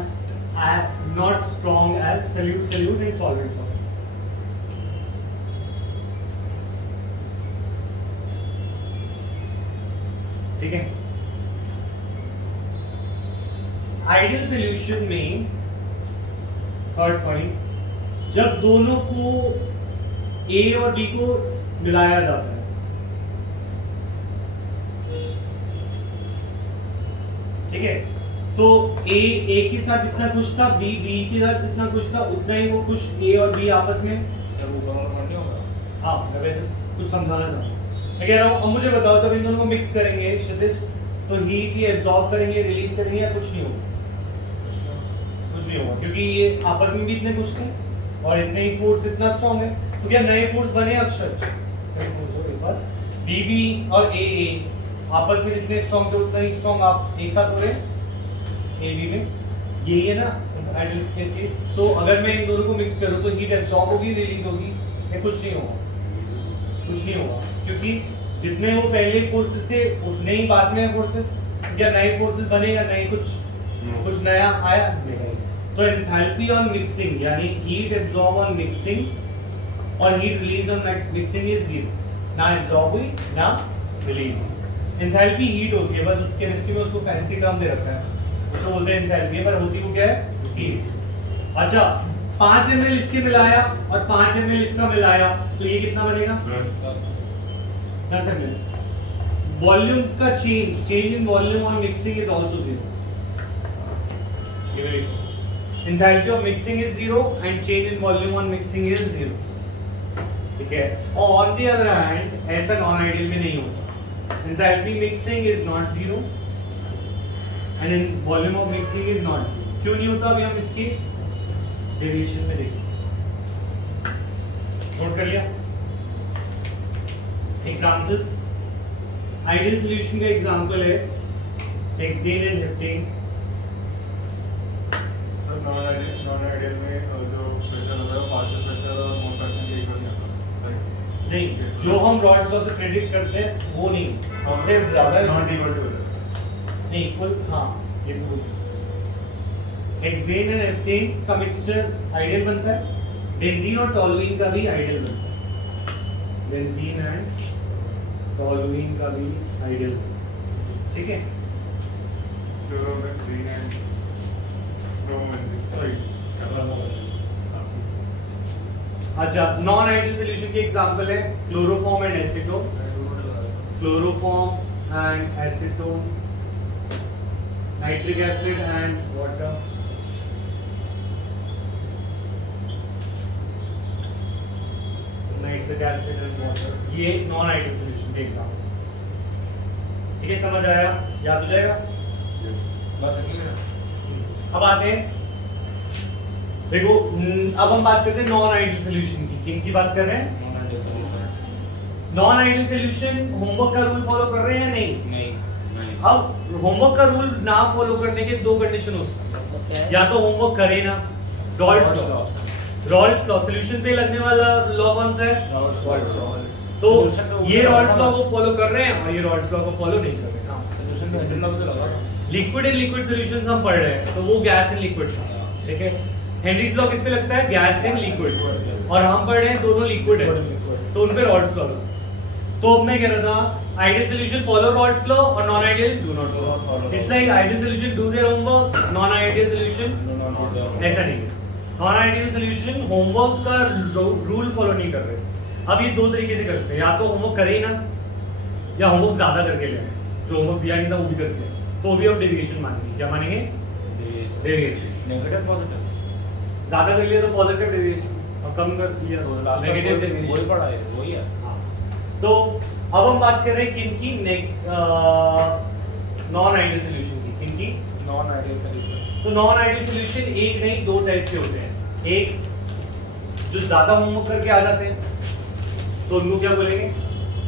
strong as solute and solvent. ठीक है। आइडियल सॉल्यूशन में थर्ड पॉइंट, जब दोनों को ए और बी को मिलाया जाता है, ठीक है, तो ए के साथ जितना खुश था, बी के साथ जितना खुश था, उतना ही वो खुश ए और बी आपस में। हाँ, मैं वैसे कुछ समझाना चाहूँगा। मैं कह रहा हूँ, अब मुझे बताओ, जब इन दोनों को मिक्स करेंगे क्षितिज, तो हीट ये एब्जॉर्ब करेंगे, रिलीज करेंगे, या कुछ नहीं होगा? कुछ नहीं होगा, क्योंकि ये आपस में भी इतने खुश थे और इतने ही फोर्स इतना स्ट्रॉन्ग है। तो क्या नए फोर्स बने? अक्षर बी और ए आपस में जितने स्ट्रॉन्ग थे उतना ही स्ट्रॉन्ग आप एक साथ हो रहे हैं ए बी में। यही है ना आइडियल केस। तो अगर मैं इन दोनों को मिक्स करूं तो हीट एब्जॉर्ब होगी, रिलीज होगी, या कुछ नहीं होगा? कुछ नहीं होगा, क्योंकि जितने वो पहले फोर्सेस थे उतने ही बाद में फोर्सेस। क्या नए फोर्सेस बने या नहीं? कुछ नया आया नहीं। तो एंथैल्पी ऑन मिक्सिंग, यानी हीट एब्जॉर्ब ऑन मिक्सिंग और heat release on mixing is zero. ना एब्जॉर्ब हुई ना रिलीज हुई। एंथैल्पी हीट होती है, बस केमिस्ट्री में उसको फैंसी नाम दे रखा है, उसको बोलते हैं एंथैल्पी, पर होती वो क्या है? हीट। अच्छा, 5 ml इसके मिलाया और 5 ml इसका मिलाया, तो ये कितना बनेगा? 10 ml। वॉल्यूम का change in volume on mixing is also zero. Enthalpy of mixing is zero and change in volume on mixing is zero. ठीक है। ऑन द अदर हैंड ऐसा नॉन आइडियल में नहीं होता। Enthalpy mixing is not zero and in volume of mixing is not zero. क्यों नहीं होता? अभी हम इसकी डेरिवेशन में देखें। नोट कर लिया? एग्जांपल्स। आइडियल सॉल्यूशन का एग्जांपल है hexane and heptane. Sir non ideal में जो प्रेशर होता है पार्शियल प्रेशर और मोल फ्रैक्शन के इक्वल नहीं आता, राइट? नहीं, जो हम रॉड्स लॉ से प्रेडिक्ट करते हैं वो नहीं, उससे ज्यादा नॉट इक्वल टू नहीं इक्वल। हाँ, ये भी बोल सकते। हेक्सेन एंड हेप्टेन का मिक्सचर आइडियल बनता है। बेंजीन और टॉलुइन का भी आइडियल बनता है। बेंजीन एंड टॉलुइन का भी आइडियल, ठीक है। Chlorobenzene and bromobenzene, right? अच्छा, नॉन आइडियल सॉल्यूशन के एग्जांपल है chloroform and acetone. Chloroform and acetone, nitric acid and water, nitric acid and water, ये नॉन आइडियल सॉल्यूशन के एग्जांपल। ठीक है, समझ आया? याद हो जाएगा? बस इतनी है। अब आते हैं, देखो अब हम बात करते हैं नॉन आइडियल सॉल्यूशन की। किन की बात कर रहे हैं? नॉन आइडियल सॉल्यूशन होमवर्क का रूल फॉलो कर रहे हैं या नहीं? नहीं। अब होमवर्क का रूल ना फॉलो करने के दो कंडीशन हो सकते हैं। या तो होमवर्क करे ना, रॉल्स लॉ सॉल्यूशन पे लगने वाला लॉ कौन सा है? तो ये रॉल्स लॉ को फॉलो कर रहे हैं और ये रॉल्स लॉ को फॉलो नहीं कर रहे हैं। सॉल्यूशन पे हेडन लगा तो लगा। लिक्विड एंड लिक्विड सॉल्यूशंस हम पढ़ रहे हैं, तो वो गैस एंड लिक्विड था, ठीक है। हेनरीज लॉ किस पे लगता है? Gas and liquid. और हम पढ़ रहे हैं दोनों लिक्विड है, तो उन पे रॉल्स लॉ। तो अब मैं कह रहा था ideal solution follow Raoult's law और non ideal do not follow follow. Raoult's it's like ideal solution do their homework, non ideal solution ऐसा नहीं है। नॉन आइडियल सॉल्यूशन होमवर्क का रूल फॉलो नहीं कर रहे। अब ये दो तरीके से कर सकते हैं, या तो होमवर्क करे ही ना, या होमवर्क ज्यादा करके ले आए, जो होमवर्क दिया नहीं था वो भी करके ले, तो भी हम डेविएशन मानेंगे। क्या मानेंगे? डेविएशन। नेगेटिव पॉजिटिव ज्यादा कर लिया तो पॉजिटिव डेविएशन, और कम कर दिया तो नेगेटिव डेविएशन। वही पढ़ा है, वही है। हाँ। तो अब हम बात कर रहे हैं किनकी? नॉन आइडियल सॉल्यूशन की। किनकी? Non ideal solution. तो नॉन आइडियल सॉल्यूशन एक नहीं दो टाइप के होते हैं। एक जो ज्यादा होमवर्क करके आ जाते हैं तो उनको क्या बोलेंगे?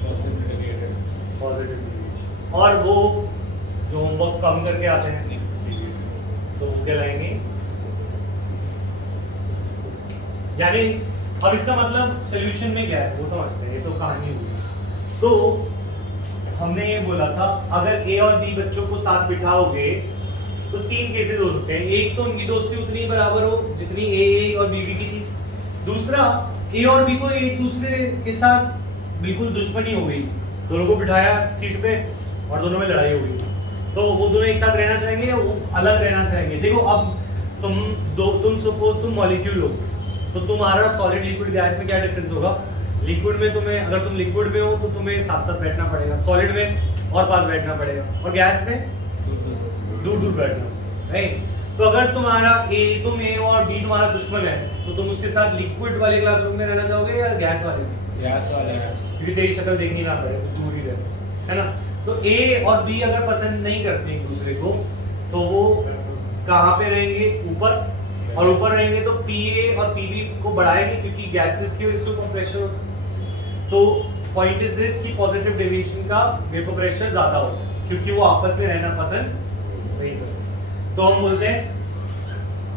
Positive deviation. और वो जो होमवर्क कम करके आते हैं तो वो क्या लाएंगे? यानी अब इसका मतलब सॉल्यूशन में क्या है वो समझते हैं, ये तो कहानी हुई। तो हमने ये बोला था अगर ए और बी बच्चों को साथ बिठाओगे तो तीन केसेस हो सकते हैं। एक तो उनकी दोस्ती उतनी ही बराबर हो जितनी ए और बी की थी। दूसरा, ए और बी को एक दूसरे के साथ बिल्कुल दुश्मनी हो गई, दोनों को बिठाया सीट पे और दोनों में लड़ाई हो गई, तो वो दोनों एक साथ रहना चाहेंगे या वो अलग रहना चाहेंगे? देखो अब तुम सपोज तुम मॉलिक्यूल हो, तो तुम्हारा सॉलिड लिक्विड गैस में क्या डिफरेंस होगा? लिक्विड में तुम्हें, अगर तुम लिक्विड में हो तो तुम्हें साथ साथ बैठना पड़ेगा, सॉलिड में और पास बैठना पड़ेगा, और गैस में दूर दूर बैठना, राइट? तो अगर तुम ए और बी तुम्हारा दुश्मन है तो तुम उसके साथ लिक्विड वाले क्लासरूम में रहना चाहोगे या गैस वाले में? गैस वाले हैं, क्योंकि तेरी शक्ल देखनी ना पड़े तो दूर ही रहते, है ना? तो ए और बी अगर पसंद नहीं करते एक दूसरे को तो वो कहाँ पे रहेंगे? ऊपर। और ऊपर रहेंगे तो पीए और पीबी को बढ़ाएंगे क्योंकि गैसेस की वजह से ऊपर प्रेशर होता है। तो पॉइंट इज दिस कि पॉजिटिव डेविएशन का वेपर प्रेशर ज्यादा होता है क्योंकि वो आपस में रहना पसंद नहीं करते। तो हम बोलते हैं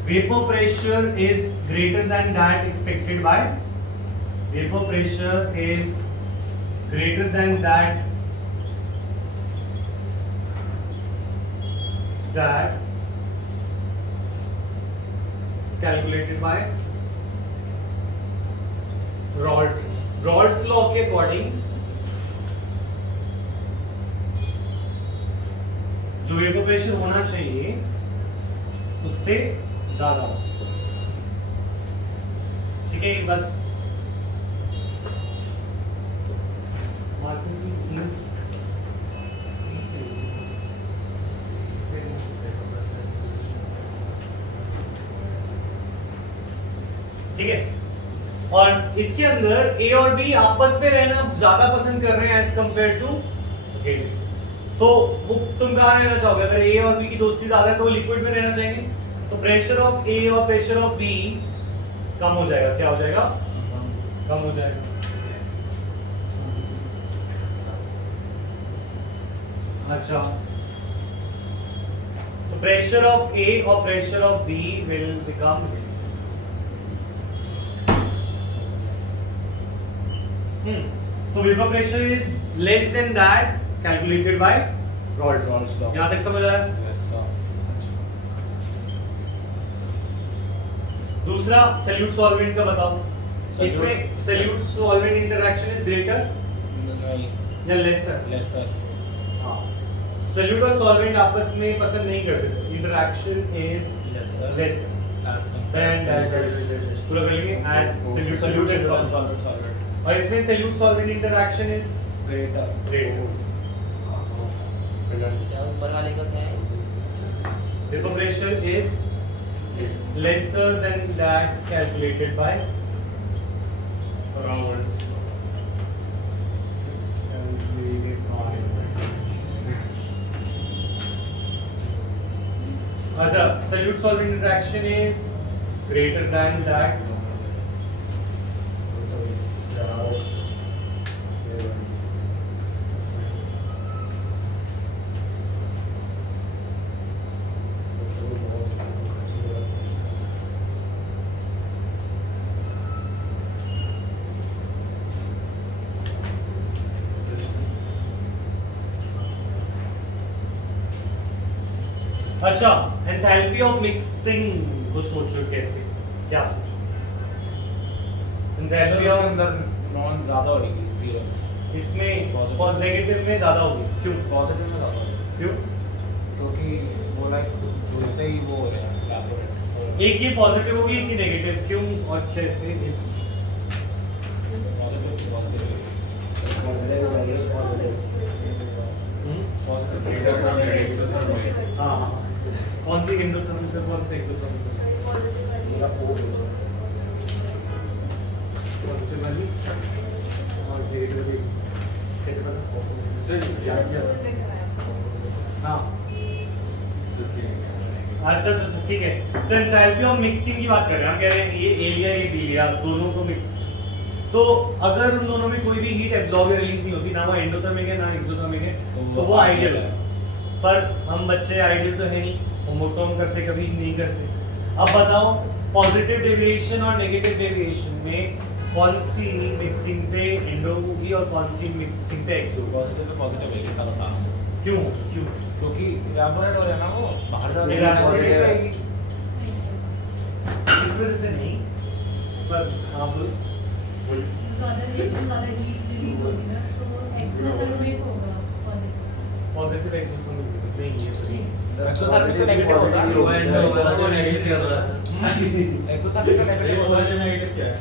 vapour pressure is greater than that expected bye, vapour pressure is greater than that calculated by Raoult's law के अकॉर्डिंग जो वेपर प्रेशर होना चाहिए उससे ज्यादा हो। ठीक है, एक बात ठीक है। और इसके अंदर ए और बी आपस में रहना ज्यादा पसंद कर रहे हैं एज कंपेयर टू ए। तो वो तुम कहाँ रहना चाहोगे? अगर ए और बी की दोस्ती ज्यादा है तो लिक्विड में रहना चाहेंगे, तो प्रेशर ऑफ ए और प्रेशर ऑफ बी कम हो जाएगा। क्या हो जाएगा? कम हो जाएगा। अच्छा, तो प्रेशर ऑफ ए और pressure of B will become this. So vapor pressure is less than that calculated by Raoult's law. यहाँ तक समझ आया? दूसरा solute solvent का बताओ। इसमें solute solvent interaction is greater या lesser? हाँ, solute और solvent आपस में पसंद नहीं करते तो interaction is lesser than that। पूरा कर लेंगे as solute and solvent। और इसमें solute solvent interaction is greater। क्या ऊपर वाले का क्या है? Vapor pressure is lesser than that calculated by Raoult's law। अच्छा, solute solvent interaction is greater than that अच्छा, एंथैल्पी ऑफ मिक्सिंग को सोचो कैसे, क्या सोचो? एंथैल्पी ऑफ अंदर नॉन ज्यादा होगी 0 से। इसमें Positive. और नेगेटिव में ज्यादा होगी। क्यों? पॉजिटिव में ज़्यादा है क्यों? क्योंकि वो लाइक दूसरे ही वो हो रहे हैं elaborate। एक ही पॉजिटिव होगी, एक ही नेगेटिव। क्यों और कैसे? Positive Positive is always positive. हाँ हाँ। कौन सी एंडोथर्मिक से कौन से एक्सोथर्मिक? मेरा पोल पॉजिटिव वाली और नेगेटिव वाली कैसे पता? हाँ अच्छा अच्छा अच्छा ठीक है। तो एंथैल्पी और मिक्सिंग की बात कर रहे हैं, हम कह रहे हैं ये ए लिया ये बी लिया, दोनों को मिक्स। तो अगर उन दोनों में कोई भी हीट एब्जॉर्ब या रिलीज नहीं होती, ना वो एंडोथर्मिक है ना एक्सोथर्मिक है, तो वो आइडियल है। पर हम बच्चे आइडियल तो है नहीं, होमवर्क तो हम करते कभी नहीं करते। अब बताओ पॉजिटिव डेविएशन और नेगेटिव डेविएशन में कौन सी मिक्सिंग पे एंडो होगी और कौन सी मिक्सिंग पे एक्सो? पॉजिटिव पे पॉजिटिव है जितना बता रहा हूँ। क्यों क्यों? क्योंकि इलाबोरेट हो रहा है ना वो बाहर जाने मेरा की positive चीज़ है। रहेगी। इस वजह से नहीं, पर आप पॉजिटिव एक्सोथर्मिक नहीं है तो नहीं। एक्सोथर्मिक तो नेगेटिव होता है। वो एंड होगा वो नेगेटिव का थोड़ा एक्सोथर्मिक तो नेगेटिव होता है। नेगेटिव क्या है?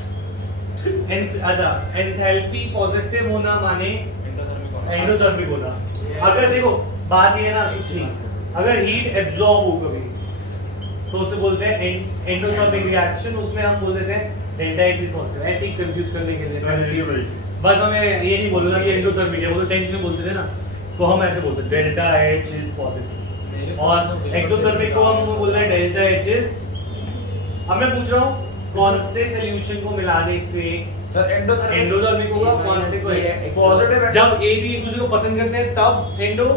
अच्छा एंथैल्पी पॉजिटिव होना माने एंडोथर्मिक होना। एंडोथर्मिक होना। अगर देखो बात ये ना कुछ नहीं, अगर हीट एब्जॉर्ब हो कभी तो उसे बोलते हैं एंडोथर्मिक रिएक्शन, उसमें हम बोल देते हैं डेल्टा एच इज पॉजिटिव। ऐसे ही कंफ्यूज करने के लिए बस हमें ये नहीं बोलना कि एंडोथर्मिक है, वो तो 10th में बोलते थे ना, तो हम ऐसे बोलते हैं डेल्टा एच इज पॉजिटिव। और एक्सोथर्मिक को हम बोल रहे हैं डेल्टा एच इज। अब मैं पूछ रहा हूँ कौन से सॉल्यूशन को मिलाने से सर एंडोथर्मिक होगा, कौन से को पॉजिटिव जब ए बी एक दूसरे को पसंद करते हैं तब एंडो,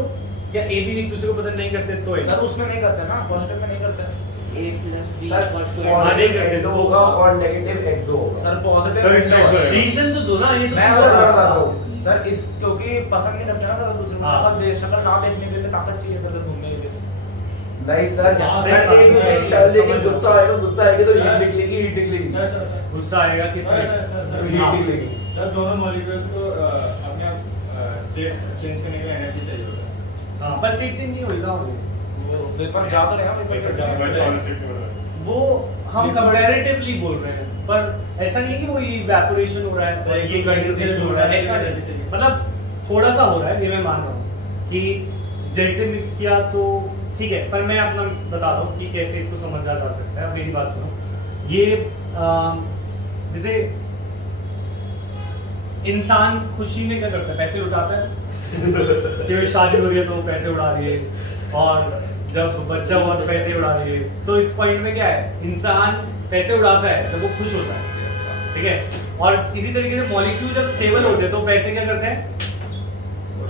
या ए बी एक दूसरे को पसंद नहीं करते तो एंडो? सर उसमें नहीं करते ना, पॉजिटिव में नहीं करते। A plus B sir equals to positive N। Endo होगा और नेगेटिव एक्सो होगा। सर पॉजिटिव सर, इसमें एक्सो है। रीजन तो दो ना, ये तो मैं तुम सर बता बता रहे रहा हो। हूँ सर इस क्योंकि पसंद नहीं करते ना सर दूसरे को, हाँ। शक्ल ना देखने के लिए ताकत चाहिए इधर घूमने के लिए। नहीं सर, सर, सर एक दूसरे की शक्ल देख के समझ गुस्सा आएगा, गुस्सा आएगा तो हीट निकलेगी, हीट निकलेगी। सर गुस्सा आएगा किसमें? हीट हाँ। निकलेगी। सर दोनों मॉलिक्यूल्स को अपने आप स्टेट चेंज करने के लिए एनर्जी चाहिए होता है। हाँ, बस एक चीज नहीं होगा वो वेपर जा तो रहे हैं, वेपर वैसे कैसे ऑन शिफ्ट हो रहा है। वो हम कंपैरेटिवली बोल रहे हैं, पर ऐसा नहीं कि वो इवैपोरेशन हो रहा है, सर, ये कंडेंसेशन हो रहा है, ऐसा एनर्जी नहीं। चाहिए। मतलब थोड़ा सा हो रहा है, ये मैं मान रहा हूँ कि जैसे मिक्स किया तो ठीक है, पर मैं अपना बता रहा हूँ कि कैसे इसको समझा जा सकता है। अब मेरी बात सुनो, ये जैसे इंसान खुशी में क्या करता है? पैसे उठाता है कि शादी हो रही है तो पैसे उड़ा दिए, और जब बच्चा हुआ तो पैसे उड़ा दिए। तो इस पॉइंट में क्या है, इंसान पैसे उड़ाता है जब वो खुश होता है, ठीक है। और इसी तरीके से मॉलिक्यूल जब स्टेबल होते हैं तो पैसे क्या करते हैं?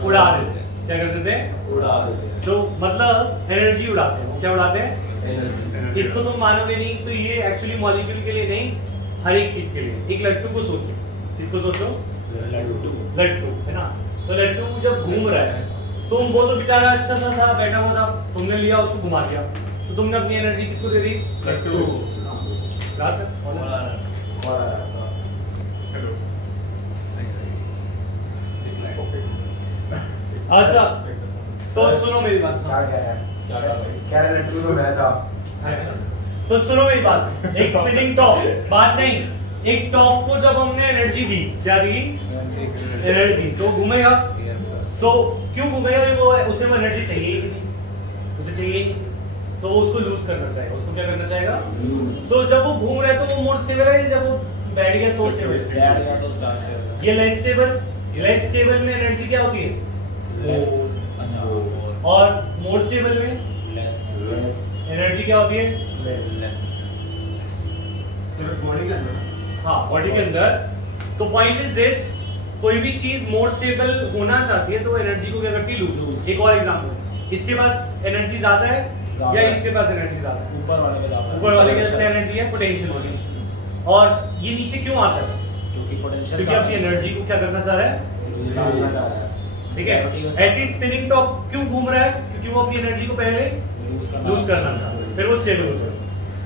उड़ा देते हैं। क्या करते थे? उड़ा देते हैं। तो मतलब एनर्जी उड़ाते हैं। वो क्या उड़ाते हैं? एनर्जी। इसको तुम मानोगे नहीं, तो ये एक्चुअली मॉलिक्यूल के लिए नहीं, हर एक चीज के लिए। एक लट्टू को सोचो, किसको सोचो? लट्टू है ना। तो लट्टू जब घूम रहा है, तुम वो तो बेचारा अच्छा सा था, बैठा हुआ था, तुमने लिया उसको घुमा दिया, तो तुमने अपनी एनर्जी किसको दे दी? लट्टू। क्लास है और हेलो। अच्छा, तो सुनो मेरी बात। क्या कह रहा है? क्या कहा भाई? कह रहा है लट्टू तो मैं था। अच्छा, तो सुनो मेरी बात। एक स्पिनिंग टॉप, बात नहीं, एक टॉप को जब हमने एनर्जी दी, क्या दी? एनर्जी, तो घूमेगा। तो क्यों घूमेगा? वो उसे वो एनर्जी चाहिए ही नहीं, उसे चाहिए ही नहीं, तो वो उसको लूज करना चाहेगा। उसको क्या करना चाहेगा? तो जब वो घूम रहा है तो वो मोर स्टेबल है, जब वो बैठ गया तो स्टेबल है। बैठ गया तो स्टार्ट करेगा। ये लेस स्टेबल में एनर्जी क्या होती है? अच्छा और मोर स्टेबल में लेस एनर्जी क्या होती है? सिर्फ बॉडी के अंदर ना? हाँ, बॉडी के अंदर। तो पॉइंट इज दिस, कोई भी चीज मोर स्टेबल होना चाहती है तो एनर्जी को क्या करती है? लूज। एक और एग्जांपल, इसके पास एनर्जी ज्यादा है या इसके पास एनर्जी ज्यादा है? ऊपर वाले पे ज्यादा है। ऊपर वाले के पास एनर्जी है, पोटेंशियल। और ये नीचे क्यों आता है? क्योंकि पोटेंशियल क्योंकि अपनी एनर्जी को क्या करना चाह रहा है? निकालना चाह रहा है। ठीक है। ऐसी स्पिनिंग टॉप क्यों घूम रहा है? क्योंकि वो अपनी एनर्जी को पहले लूज करना चाहता है, फिर वो स्टेबल हो जाएगा।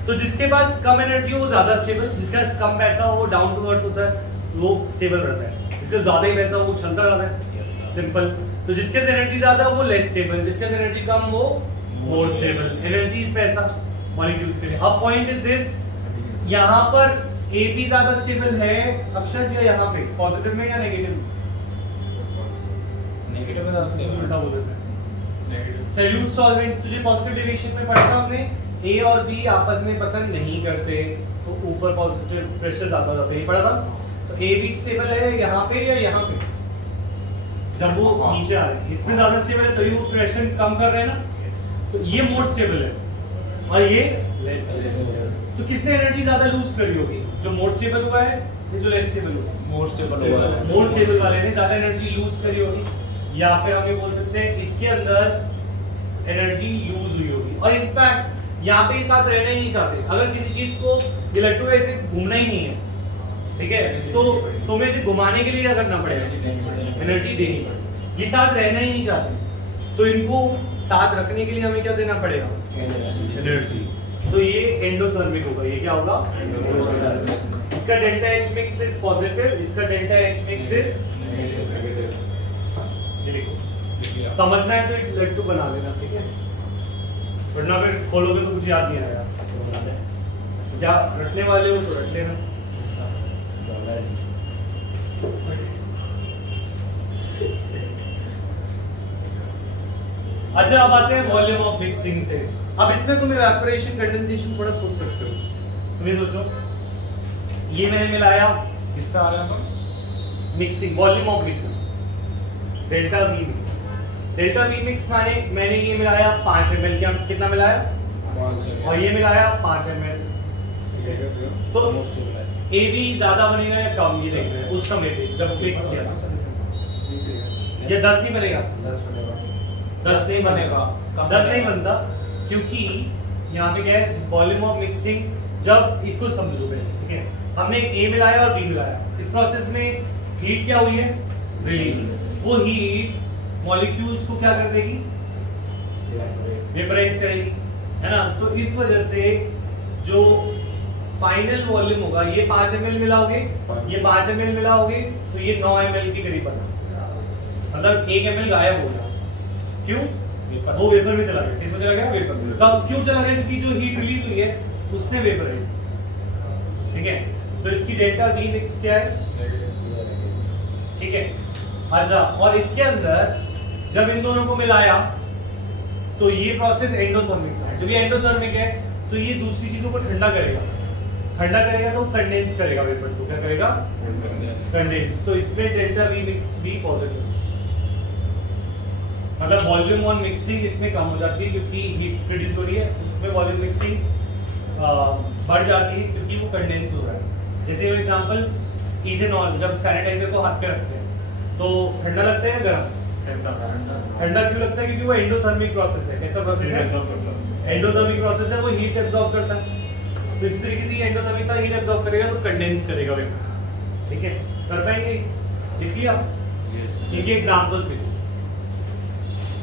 तो जिसके पास कम एनर्जी हो वो ज्यादा स्टेबल, जिसका कम पैसा हो वो डाउन टू अर्थ होता है, वो स्टेबल रहता है। जिसका ज्यादा ही पैसा वो उछलता ज्यादा है, सिंपल। तो जिसके पास एनर्जी ज्यादा वो लेस स्टेबल, जिसके पास एनर्जी कम वो मोर स्टेबल। एनर्जी इज पैसा मॉलिक्यूल्स के लिए। अब पॉइंट इज दिस, यहाँ पर ए बी ज्यादा स्टेबल है अक्षर या यहाँ पे पॉजिटिव में या नेगेटिव? नेगेटिव में उसके उल्टा बोल देते हैं। सॉल्यूट सॉल्वेंट, तुझे पॉजिटिव डेरिवेशन में पढ़ा था हमने, ए और बी आपस में पसंद नहीं करते तो ऊपर पॉजिटिव प्रेशर ज्यादा होता है, ये पढ़ा था। तो ए बी स्टेबल है यहाँ पे या यहाँ पे, जब वो नीचे आ रहे हैं इसमें ज्यादा स्टेबल है तो ये वो प्रेशर कम कर रहे हैं ना, तो ये मोर स्टेबल है और ये लेस स्टेबल। तो किसने एनर्जी ज्यादा लूज करी होगी, जो मोर स्टेबल हुआ है या जो लेस स्टेबल हुआ है? मोर स्टेबल हुआ है। मोर स्टेबल वाले ने ज्यादा एनर्जी लूज करी होगी, या फिर हम ये बोल सकते हैं इसके अंदर एनर्जी लूज हुई होगी। और इनफैक्ट यहाँ पे साथ रहना ही नहीं चाहते। अगर किसी चीज को ये लट्टू ऐसे घूमना ही नहीं है, ठीक है, तो तुम्हें इसे घुमाने के लिए क्या करना पड़ेगा? एनर्जी देनी पड़ेगी। ये साथ रहना ही नहीं चाहते, तो इनको साथ रखने के लिए हमें क्या देना पड़ेगा? एनर्जी। तो ये एंडोथर्मिक होगा। ये क्या होगा? एंडोथर्मिक। इसका delta H mix is positive, इसका delta H mix is negative. ये देखो, समझना है तो एक लट्टू बना लेना, ठीक है, वरना फिर खोलोगे तो कुछ याद नहीं आएगा। क्या रटने वाले हो तो रट लेना। अच्छा, अब आते हैं वॉल्यूम ऑफ मिक्सिंग से। अब इसमें तुम इवेपोरेशन कंडेंसेशन थोड़ा सोच सकते हो। तुम्हें सोचो, ये मैंने मिलाया, किसका आ रहा है? Mixing, volume of mixing, delta we mix. Delta we mix माने मैंने ये मिलाया 5 ml, क्या कितना मिलाया? 5 और ये मिलाया 5 ml। तो ए बी ज्यादा बनेगा या कम, ये देख रहे हैं उस समय पे जब मिक्स किया था। ये 10 ही बनेगा? 10 नहीं बनेगा। 10 नहीं बनता, क्योंकि यहाँ पे क्या है, वॉल्यूम ऑफ मिक्सिंग। जब इसको समझो पहले, ठीक है, हमने ए मिलाया और बी मिलाया, इस प्रोसेस में हीट क्या हुई है? रिलीज। वो हीट मॉलिक्यूल्स को क्या कर देगी? वेपराइज करेगी, है ना। तो इस वजह से जो फाइनल वॉल्यूम होगा, ये 5 ml मिलाओगे, ये 5 ml मिलाओगे, तो ये 9 ml के करीब बना, मतलब 1 ml गायब हो गया। क्यों? वो वेपर में चला गया। किसमें चला गया? वेपर में। तब क्यों चला गया? क्योंकि जो हीट रिलीज हुई है उसने वेपराइज, ठीक है। तो इसकी डेल्टा वी मिक्स क्या है? ठीक है। अच्छा, और इसके अंदर जब इन दोनों को मिलाया तो ये प्रोसेस एंडोथर्मिक है। जब ये एंडोथर्मिक है तो ये दूसरी चीजों को ठंडा करेगा, ठंडा करेगा तो कंडेंस करेगा वेपर्स को। क्या करेगा? कंडेंस। तो इसमें डेल्टा वी मिक्स भी पॉजिटिव, मतलब वॉल्यूम ऑन मिक्सिंग इसमें कम हो जाती है क्योंकि हीट प्रोड्यूस हो रही है, उसमें वॉल्यूम मिक्सिंग बढ़ जाती है क्योंकि वो कंडेंस हो रहा है। जैसे फॉर एग्जांपल इथेनॉल, जब सैनिटाइजर को हाथ पे रखते हैं तो ठंडा लगता है गर्म? ठंडा क्यों लगता है? क्योंकि वो एंडोथर्मिक प्रोसेस है। कैसा प्रोसेस है? एंडोथर्मिक प्रोसेस है, वो हीट एब्जॉर्ब करता है। तो इस तरीके से एंडोथर्मिक का हीट एब्जॉर्ब करेगा तो कंडेंस करेगा वेपर्स, ठीक है। कर पाएंगे? लिख लिया? इनके एग्जांपल्स देखो,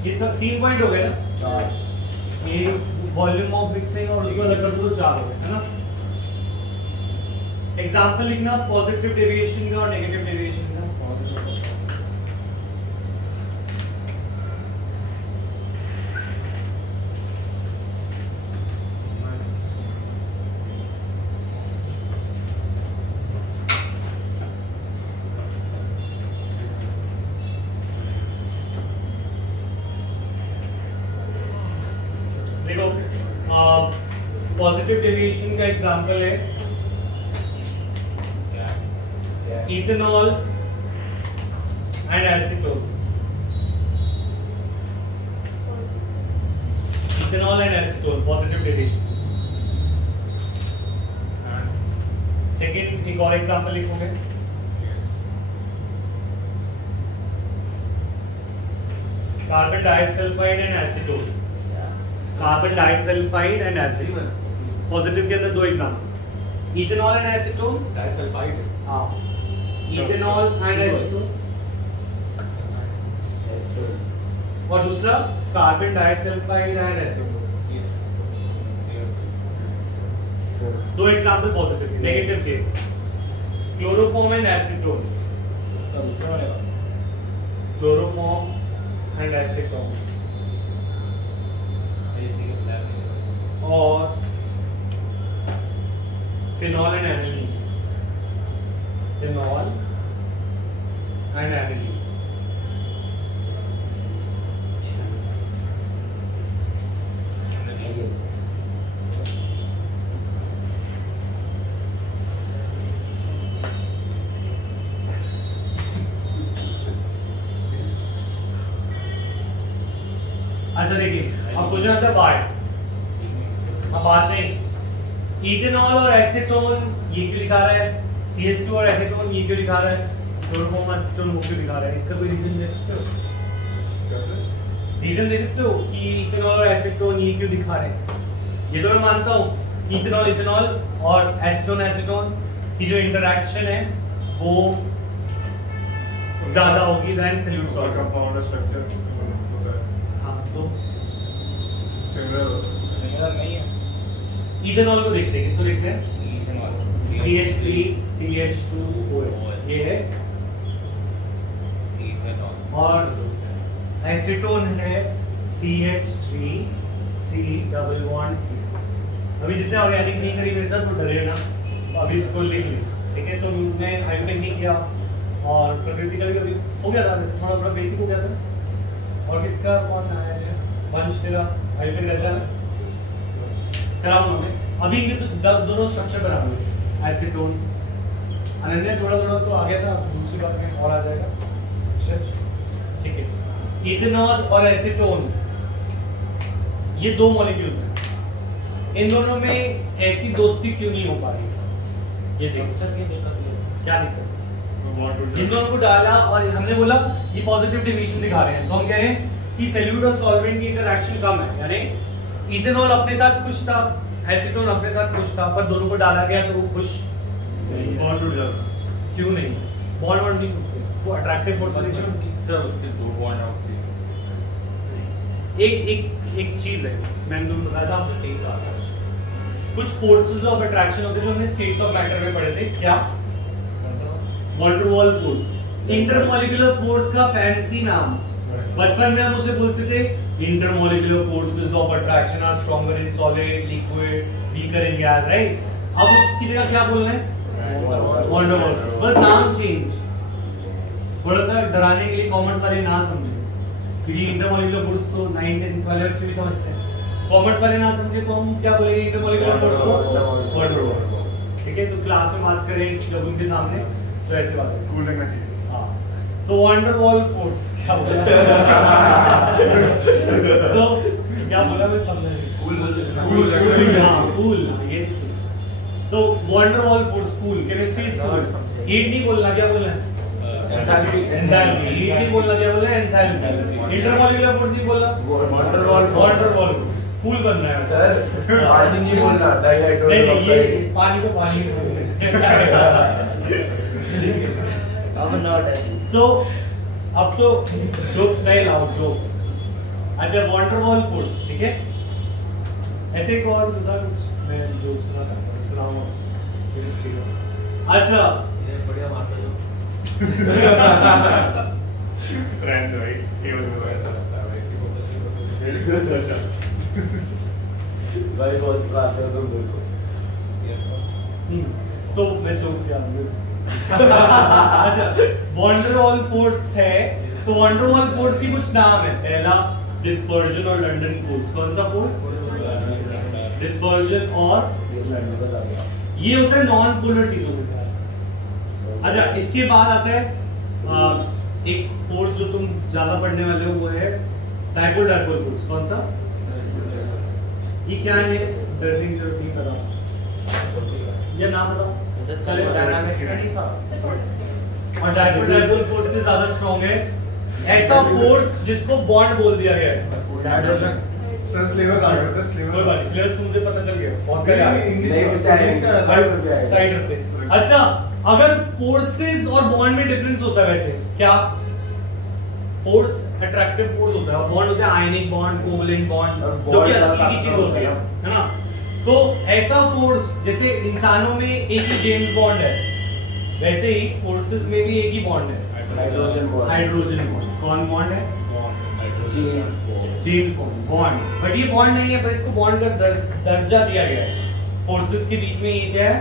ये तो 3 पॉइंट हो गए ना, ये वॉल्यूम ऑफ मिक्सिंग और उसको अलग कर दो तो 4 हो गए, है ना। एग्जांपल लिखना पॉजिटिव डेविएशन का और नेगेटिव डेविएशन का। देखो, पॉजिटिव डेविएशन का एग्जांपल है ethanol and acetone. Ethanol and acetone positive deviation. Second, एक और एग्जांपल लिखोगे, carbon disulphide and acetone. Carbon disulphide and acetone, positive के अंदर 2 example, ethanol and acetone. Disulphide, हाँ, इथेनॉल एंड एसीटोन, और दूसरा carbon disulphide and acetone. 2 example positive के। Negative के क्लोरोफॉर्म एंड एसीटोन। इसका दूसरे वाले का क्लोरोफॉर्म एंड एसीटोन इसी के स्लैब नीचे और phenol and aniline, phenol and aniline. अच्छा देखिए, अब क्वेश्चन आता है बात। अब बात नहीं, इथेनॉल और एसीटोन ये क्यों लिखा रहा है, CH2 और एसीटोन ये क्यों लिखा रहा है, क्लोरोफॉर्म एसीटोन वो क्यों लिखा रहा है, इसका कोई रीजन दे सकते हो? कैसे? रीजन दे सकते हो कि इथेनॉल और एसीटोन ये क्यों दिखा रहे हैं? ये तो मैं मानता हूँ इथेनॉल इथेनॉल और एसीटोन एसीटोन की जो इंटरेक्शन है वो ज्यादा होगी देन सॉल्यूट और सॉल्ट। कंपाउंड स्ट्रक्चर होता है हाँ, तो सिमिलर नहीं है इथेनॉल को देखते हैं, किसको देखते हैं? इथेनॉल CH3 CH2OH ये है, इथेनॉल और एसीटोन है CH3 C++C। अभी जिसने ऑर्गेनिक नहीं करी मेरे साथ वो डरे ना, अभी इसको लिख ली, ठीक है? तो मैं हाइड्रोजन नहीं किया और प्रकृति का भी अभी हो गया था, वैसे थोड़ा थोड़ा बेसिक हो गया था। और किसका कौन आया है, वंश तेरा हाइड्रोजन करता है कराऊंगा मैं। अभी इनके तो दोनों स्ट्रक्चर बनाऊंगे, एसीटोन अनन्या थोड़ा थोड़ा तो आ गया था, दूसरी बात में और आ जाएगा, ठीक है? इथेनॉल और एसीटोन ये दो मॉलिक्यूल्स हैं, इन दोनों में ऐसी दोस्ती क्यों नहीं हो पा रही? ये देखो क्या दिक्कत है। इन दोनों को डाला और हमने बोला ये पॉजिटिव डिवीजन दिखा रहे हैं, तो हम कह रहे हैं कि सॉल्यूट और सॉल्वेंट की इंटरेक्शन कम है, यानी इथेनॉल अपने साथ खुश था, एसीटोन अपने साथ खुश था, पर दोनों को डाला गया तो वो खुश बॉन्ड टूट जाता क्यों नहीं? बॉन्ड वॉन्ड नहीं टूटते, वो अट्रैक्टिव फोर्स सर उसके दो बॉन्ड आउट थी। एक चीज है, मैंने तुमको बताया था, कुछ फोर्सेस ऑफ अट्रैक्शन होते हैं जो हमने स्टेट्स ऑफ मैटर में पढ़े थे, क्या? Van der Waals force, intermolecular force का फैंसी नाम। बचपन में हम उसे बोलते थे intermolecular forces of attraction are stronger in solid, liquid, weaker in gas, right? अब उसकी जगह क्या बोलना है? वॉन टू वॉल, बस नाम चेंज, थोड़ा सा डराने के लिए कॉमर्स वाले ना समझे, क्योंकि इंटरमॉलिक्यूलर फोर्स तो 9 10 वाले बच्चे भी समझते हैं, कॉमर्स वाले ना समझे तो हम क्या बोलेंगे इंटरमॉलिक्यूलर फोर्स को? वॉन टू वॉल, ठीक है? तो क्लास में बात करें जब उनके सामने तो ऐसे बात करें, कूल लगना चाहिए। हाँ, तो वॉन टू वॉल फोर्स क्या बोला? तो क्या बोला मैं समझा नहीं। कूल, ये तो van der Waals force cool, chemistry school, heat नहीं बोलना, क्या बोलना है? एंथैल्पी, हीट नहीं बोलना, क्या बोलना है? एंथैल्पी। इंटरमॉलिक्यूलर फोर्स नहीं बोलना, वॉन टू वॉल कूल बनना है सर, पानी नहीं बोलना, नहीं ये पानी को पानी अब नॉट है तो अब तो जोक्स नहीं लाओ, जोक्स। अच्छा, वॉन टू वॉल फोर्स, ठीक है? ऐसे एक और था कुछ, मैं जोक सुना था, सुनाऊंगा केमिस्ट्री का। अच्छा, बढ़िया मारता जो ट्रेंड राइट, ये बताया था रास्ता वैसे अच्छा भाई बहुत बात है तुम लोग को। यस सर तो मैं जोक्स याद हूँ। अच्छा, वॉन टू वॉल फोर्स है, तो वॉन टू वॉल फोर्स की कुछ नाम है। पहला डिस्पर्जन और लंडन फोर्स। कौन सा फोर्स? डिस्पर्जन और ये होता है नॉन पोलर चीजों में। अच्छा, इसके बाद आता है एक फोर्स जो तुम ज्यादा पढ़ने वाले हो, वो है डाइपोल डाइपोल फोर्स। कौन सा? ये क्या है? बेरिंग जो नहीं पता, ये नाम बताओ। चले, डायनामिक्स में नहीं था। और डाइपोल डाइपोल फोर्स से ज्यादा स्ट्रांग है ऐसा फोर्स जिसको बॉन्ड बोल दिया गया है। सर सिलेबस आ गया था, कोई बात नहीं, सिलेबस तो मुझे पता चल गया, बहुत बढ़िया नहीं, साइड रखते। अच्छा, अगर फोर्सेस और बॉन्ड में डिफरेंस होता है, वैसे क्या? फोर्स अट्रैक्टिव फोर्स होता है और बॉन्ड होता है आयनिक बॉन्ड, कोवलेंट बॉन्ड, जो कि असली की चीज होती है ना? तो ऐसा फोर्स, जैसे इंसानों में एक ही जेम्स बॉन्ड है, वैसे ही फोर्सेस में भी एक ही बॉन्ड है। Hydrogen bond. Hydrogen bond. कौन बॉन्ड है? James bond. James bond. Bond, but ये बॉन्ड नहीं है, पर इसको बॉन्ड का दर्जा दिया गया है। फोर्सेस के बीच में ये क्या है?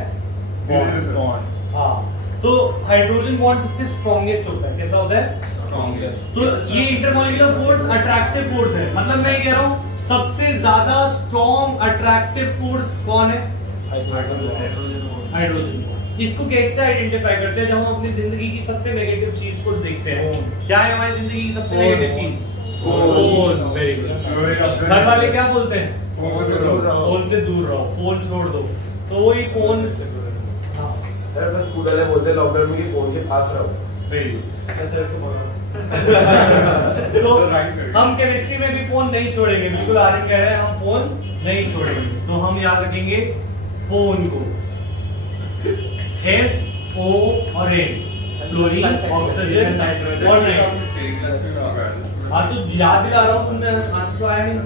बॉन्ड। हाँ, तो हाइड्रोजन बॉन्ड सबसे स्ट्रॉन्गेस्ट होता है। कैसा होता है? स्ट्रॉन्गेस्ट। तो ये इंटरमॉलिक्यूलर फोर्स अट्रैक्टिव फोर्स है। मतलब मैं कह रहा हूँ सबसे ज्यादा स्ट्रॉन्ग अट्रैक्टिव फोर्स कौन है? हाइड्रोजन। इसको कैसे आइडेंटिफाई करते हैं? जब हम अपनी जिंदगी की सबसे नेगेटिव चीज को देखते हैं। क्या है हमारी जिंदगी की सबसे नेगेटिव चीज? फोन। Very good. घर वाले क्या बोलते हैं? फोन से दूर रहो, फोन छोड़ दो। तो वही फोन। हाँ, सर बस स्कूल वाले बोलते हैं लॉकडाउन में कि फोन के पास रहो। Very good. तो हम केमिस्ट्री में भी फोन नहीं छोड़ेंगे। बिल्कुल आर्यन कह रहे हैं हम फोन नहीं छोड़ेंगे। तो हम याद रखेंगे फोन को F O और N, क्लोरीन, ऑक्सीजन और नाइट्रोजन। हाँ, तो याद दिला रहा हूँ, तुमने आंसर तो आया नहीं।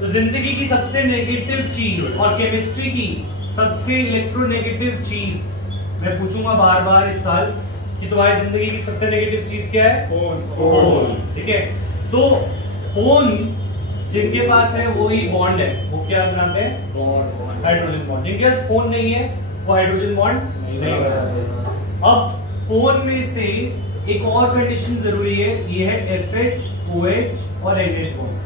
तो जिंदगी की सबसे नेगेटिव चीज और केमिस्ट्री की सबसे इलेक्ट्रोनेगेटिव चीज मैं पूछूंगा बार बार इस साल कि तुम्हारी जिंदगी की सबसे नेगेटिव चीज क्या है? फोन। ठीक है, तो फोन जिनके पास है वो ही बॉन्ड है। वो क्या बनाते हैं? Bond, hydrogen bond. जिनके पास फोन नहीं है वो हाइड्रोजन बॉन्ड नहीं बनाते। अब फोन में से एक और कंडीशन जरूरी है, ये है FH, OH और NH बॉन्ड।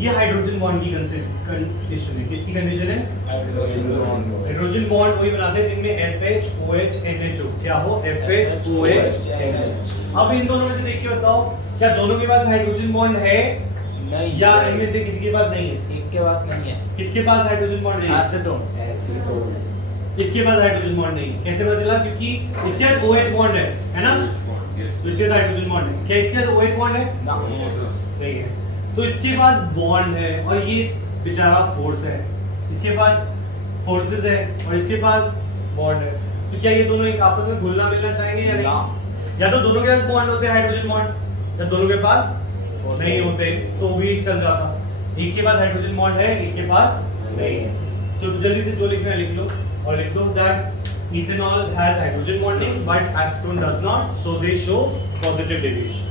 ये हाइड्रोजन बॉन्ड की कंडीशन है। किसकी कंडीशन है? हाइड्रोजन बॉन्ड वही बनाते हैं जिनमें FH, OH, NH हो। क्या हो? FH, OH, NH। अब इन दोनों में से देख के बताओ, क्या दोनों के पास हाइड्रोजन बॉन्ड है नहीं, या इनमें से किसी के पास नहीं है? एक के पास नहीं है। किसके पास हाइड्रोजन बॉन्ड नहीं है? एसीटोन। इसके पास हाइड्रोजन बॉन्ड नहीं है। कैसे पता चला? क्योंकि इसके पास OH बॉन्ड है ना? तो इसके पास हाइड्रोजन बॉन्ड है। क्या इसके पास OH बॉन्ड है? नहीं है। तो इसके पास बॉन्ड है और ये बेचारा फोर्स है। इसके पास फोर्सेस है और इसके पास बॉन्ड है। तो क्या ये दोनों एक आपस में घुलना मिलना चाहेंगे या नहीं? या तो दोनों के पास बॉन्ड होते हैं हाइड्रोजन बॉन्ड, या दोनों के पास नहीं होते तो भी चल जाता। एक के पास हाइड्रोजन बॉन्ड है, एक के पास नहीं है। तो जल्दी से जो लिखना है लिख लो और लिख दो that ethanol has hydrogen bonding but acetone does not, so they show positive deviation.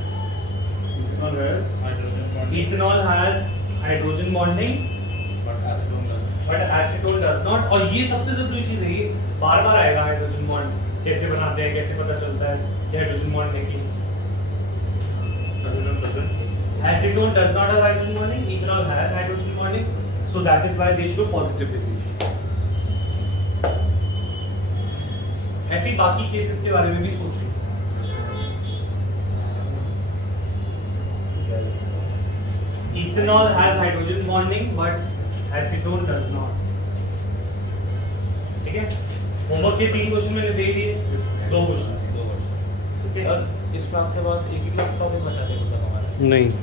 Ethanol has hydrogen bonding but acetone does not। और ये सबसे जरूरी चीज है, ये बार बार आएगा। हाइड्रोजन बॉन्ड कैसे बनाते हैं, कैसे पता चलता है कि हाइड्रोजन बॉन्ड नहीं? Acetone does not have hydrogen bonding, ethanol has hydrogen bonding, so that is why they show positive deviation। ऐसी बाकी केसेस के बारे में भी सोचो। Ethanol has hydrogen bonding but acetone does not। ठीक है, होमवर्क के 3 क्वेश्चन मैंने दे दिए, 2 क्वेश्चन। सर इस क्लास के बाद एक ही क्लास का भी बचा देगा हमारा? नहीं।